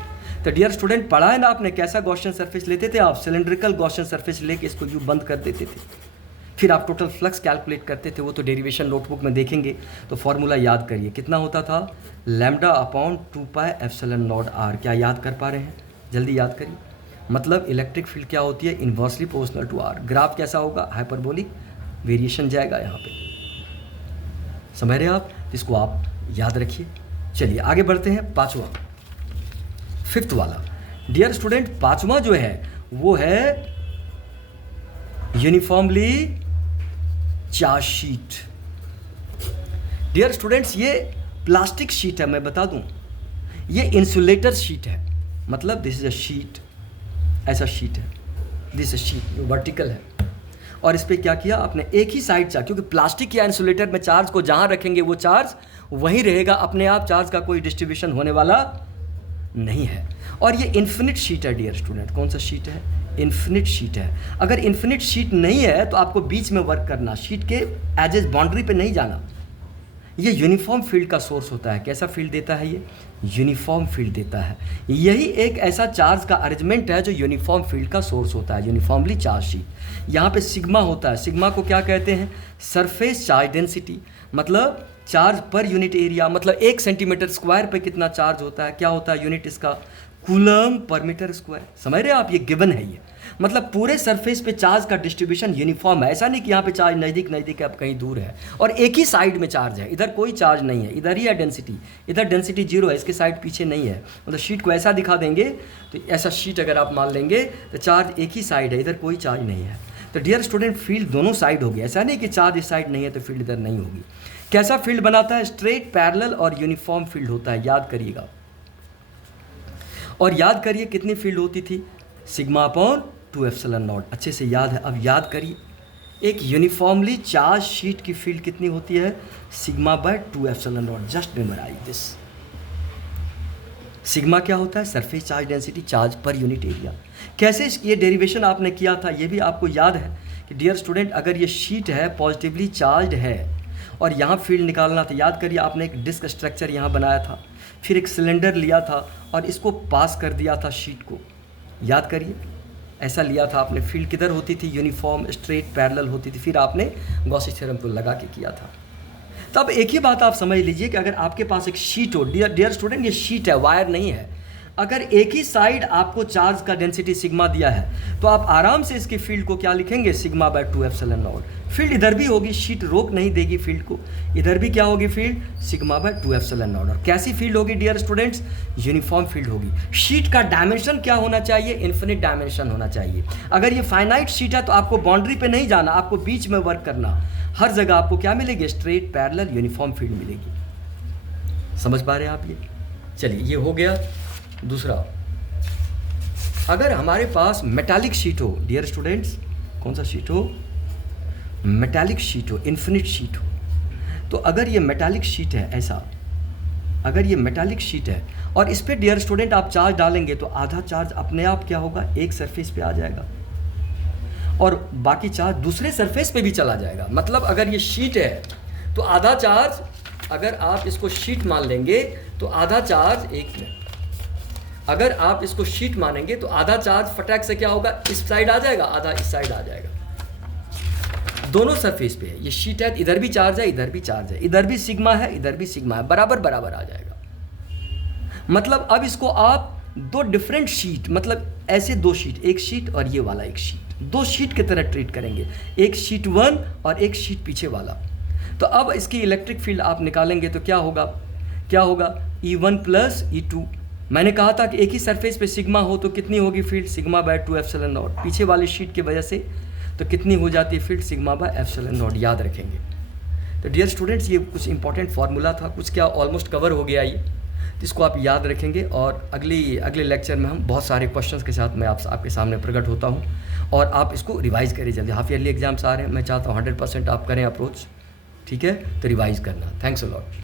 तो डियर स्टूडेंट, पढ़ा है ना आपने कैसा गॉसियन सरफेस लेते थे आप? सिलेंड्रिकल गॉसियन सरफेस लेके इसको यूँ बंद कर देते थे, फिर आप टोटल फ्लक्स कैलकुलेट करते थे। वो तो डेरिवेशन नोटबुक में देखेंगे। तो फॉर्मूला याद करिए, कितना होता था? λ/2πε0r। क्या याद कर पा रहे हैं? जल्दी याद करिए। मतलब इलेक्ट्रिक फील्ड क्या होती है? Inversely proportional to R. Graph कैसा होगा? हाइपरबोलिक वेरिएशन जाएगा यहाँ पे। समझ रहे हैं आप? इसको आप याद रखिए। चलिए आगे बढ़ते हैं। पाँचवा, फिफ्थ वाला डियर स्टूडेंट, पाँचवा जो है वो है uniformly charge sheet. Dear students, ये प्लास्टिक शीट है, मैं बता दूं। ये इंसुलेटर शीट है। मतलब दिस इज अ शीट, ऐसा शीट है, दिस शीट जो वर्टिकल है। और इस पर क्या किया आपने? एक ही साइड चार्ज, क्योंकि प्लास्टिक या इंसुलेटर में चार्ज को जहां रखेंगे वो चार्ज वहीं रहेगा अपने आप। चार्ज का कोई डिस्ट्रीब्यूशन होने वाला नहीं है। और ये इन्फिनिट शीट है डियर स्टूडेंट। कौन सा शीट है? इन्फिनिट शीट है। अगर इन्फिनिट शीट नहीं है तो आपको बीच में वर्क करना, शीट के एजेस बाउंड्री पे नहीं जाना। ये यूनिफॉर्म फील्ड का सोर्स होता है। कैसा फील्ड देता है ये? यूनिफॉर्म फील्ड देता है। यही एक ऐसा चार्ज का अरेंजमेंट है जो यूनिफॉर्म फील्ड का सोर्स होता है, यूनिफॉर्मली चार्ज शीट। यहाँ पे सिग्मा होता है। सिग्मा को क्या कहते हैं? सरफेस चार्ज डेंसिटी, मतलब चार्ज पर यूनिट एरिया, मतलब 1 सेंटीमीटर स्क्वायर पे कितना चार्ज होता है, क्या होता है यूनिट इसका? Coulomb per metre square. समझ रहे हो आप? ये गिवन है ये, मतलब पूरे सरफेस पे चार्ज का डिस्ट्रीब्यूशन यूनिफॉर्म है। ऐसा नहीं कि यहाँ पे चार्ज नज़दीक नज़दीक है, अब कहीं दूर है, और एक ही साइड में चार्ज है, इधर कोई चार्ज नहीं है, इधर ही है डेंसिटी, इधर डेंसिटी 0 है, इसके साइड पीछे नहीं है। मतलब शीट को ऐसा दिखा देंगे तो ऐसा शीट अगर आप मान लेंगे तो चार्ज एक ही साइड है, इधर कोई चार्ज नहीं है। तो डियर स्टूडेंट, फील्ड दोनों साइड होगी। ऐसा नहीं कि चार्ज इस साइड नहीं है तो फील्ड इधर नहीं होगी। कैसा फील्ड बनाता है? स्ट्रेट, पैरेलल और यूनिफॉर्म फील्ड होता है, याद करिएगा। और याद करिए कितनी फील्ड होती थी? Sigma upon 2 epsilon naught. अच्छे से याद है, अब याद करिए। एक यूनिफॉर्मली चार्ज शीट की फील्ड कितनी होती है? Sigma by 2 epsilon naught. Just memorise this. Sigma क्या होता है? Surface charge density, charge per unit area. कैसे ये डेरिवेशन आपने किया था ये भी आपको याद है कि डियर स्टूडेंट, अगर ये शीट है, पॉजिटिवली चार्ज है और यहाँ फील्ड निकालना था, याद करिए आपने एक डिस्क स्ट्रक्चर यहाँ बनाया था, फिर एक सिलेंडर लिया था और इसको पास कर दिया था शीट को। याद करिए, ऐसा लिया था आपने। फील्ड किधर होती थी? यूनिफॉर्म, स्ट्रेट, पैरेलल होती थी। फिर आपने गॉसी थ्योरम को लगा के किया था। तब एक ही बात आप समझ लीजिए कि अगर आपके पास एक शीट हो, डियर स्टूडेंट, ये शीट है, वायर नहीं है। अगर एक ही साइड आपको चार्ज का डेंसिटी सिग्मा दिया है तो आप आराम से इसकी फील्ड को क्या लिखेंगे? Sigma by 2 epsilon not. Field इधर भी होगी, शीट रोक नहीं देगी फील्ड को, इधर भी क्या होगी field? Sigma by 2 epsilon not. और कैसी फील्ड होगी डियर स्टूडेंट्स? यूनिफॉर्म फील्ड होगी। शीट का डायमेंशन क्या होना चाहिए? इन्फिनिट डायमेंशन होना चाहिए। अगर ये फाइनाइट शीट है तो आपको बाउंड्री पे नहीं जाना, आपको बीच में वर्क करना। हर जगह आपको क्या मिलेगी? स्ट्रेट, पैरेलल, यूनिफॉर्म फील्ड मिलेगी। समझ पा रहे हैं आप ये? चलिए, ये हो गया। दूसरा, अगर हमारे पास मेटालिक शीट हो, डियर स्टूडेंट्स, कौन सा शीट हो? मेटालिक शीट हो, इन्फिनिट शीट हो। तो अगर ये मेटालिक शीट है, ऐसा अगर ये मेटालिक शीट है और इस पे डियर स्टूडेंट आप चार्ज डालेंगे तो आधा चार्ज अपने आप क्या होगा? एक सरफेस पे आ जाएगा और बाकी चार्ज दूसरे सरफेस पे भी चला जाएगा। मतलब अगर ये शीट है तो आधा चार्ज, अगर आप इसको शीट मान लेंगे तो आधा चार्ज, एक मिनट, अगर आप इसको शीट मानेंगे तो आधा चार्ज फटाक से क्या होगा? इस साइड आ जाएगा, आधा इस साइड आ जाएगा। दोनों सरफेस पे है, ये शीट है, इधर भी चार्ज है, इधर भी चार्ज है, इधर भी सिग्मा है, इधर भी सिग्मा है, बराबर बराबर आ जाएगा। मतलब अब इसको आप दो डिफरेंट शीट, मतलब ऐसे दो शीट, एक शीट और ये वाला एक शीट, दो शीट की तरह ट्रीट करेंगे, एक शीट 1 और एक शीट पीछे वाला। तो अब इसकी इलेक्ट्रिक फील्ड आप निकालेंगे तो क्या होगा? क्या होगा? E1 plus E2। मैंने कहा था कि एक ही सरफेस पे सिग्मा हो तो कितनी होगी field? Sigma by 2 epsilon not. पीछे वाली शीट की वजह से तो कितनी हो जाती है field? Sigma bye epsilon naught. याद रखेंगे। तो डियर स्टूडेंट्स, ये कुछ इंपॉर्टेंट फार्मूला था, कुछ क्या ऑलमोस्ट कवर हो गया ये, तो इसको आप याद रखेंगे। और अगले लेक्चर में हम बहुत सारे क्वेश्चंस के साथ मैं आपके सामने प्रकट होता हूँ और आप इसको रिवाइज़ करिए जल्दी। हाफ ईयरली एग्जाम्स आ रहे हैं, मैं चाहता हूँ 100% आप करें अप्रोच, ठीक है? तो रिवाइज़ करना। Thanks a lot.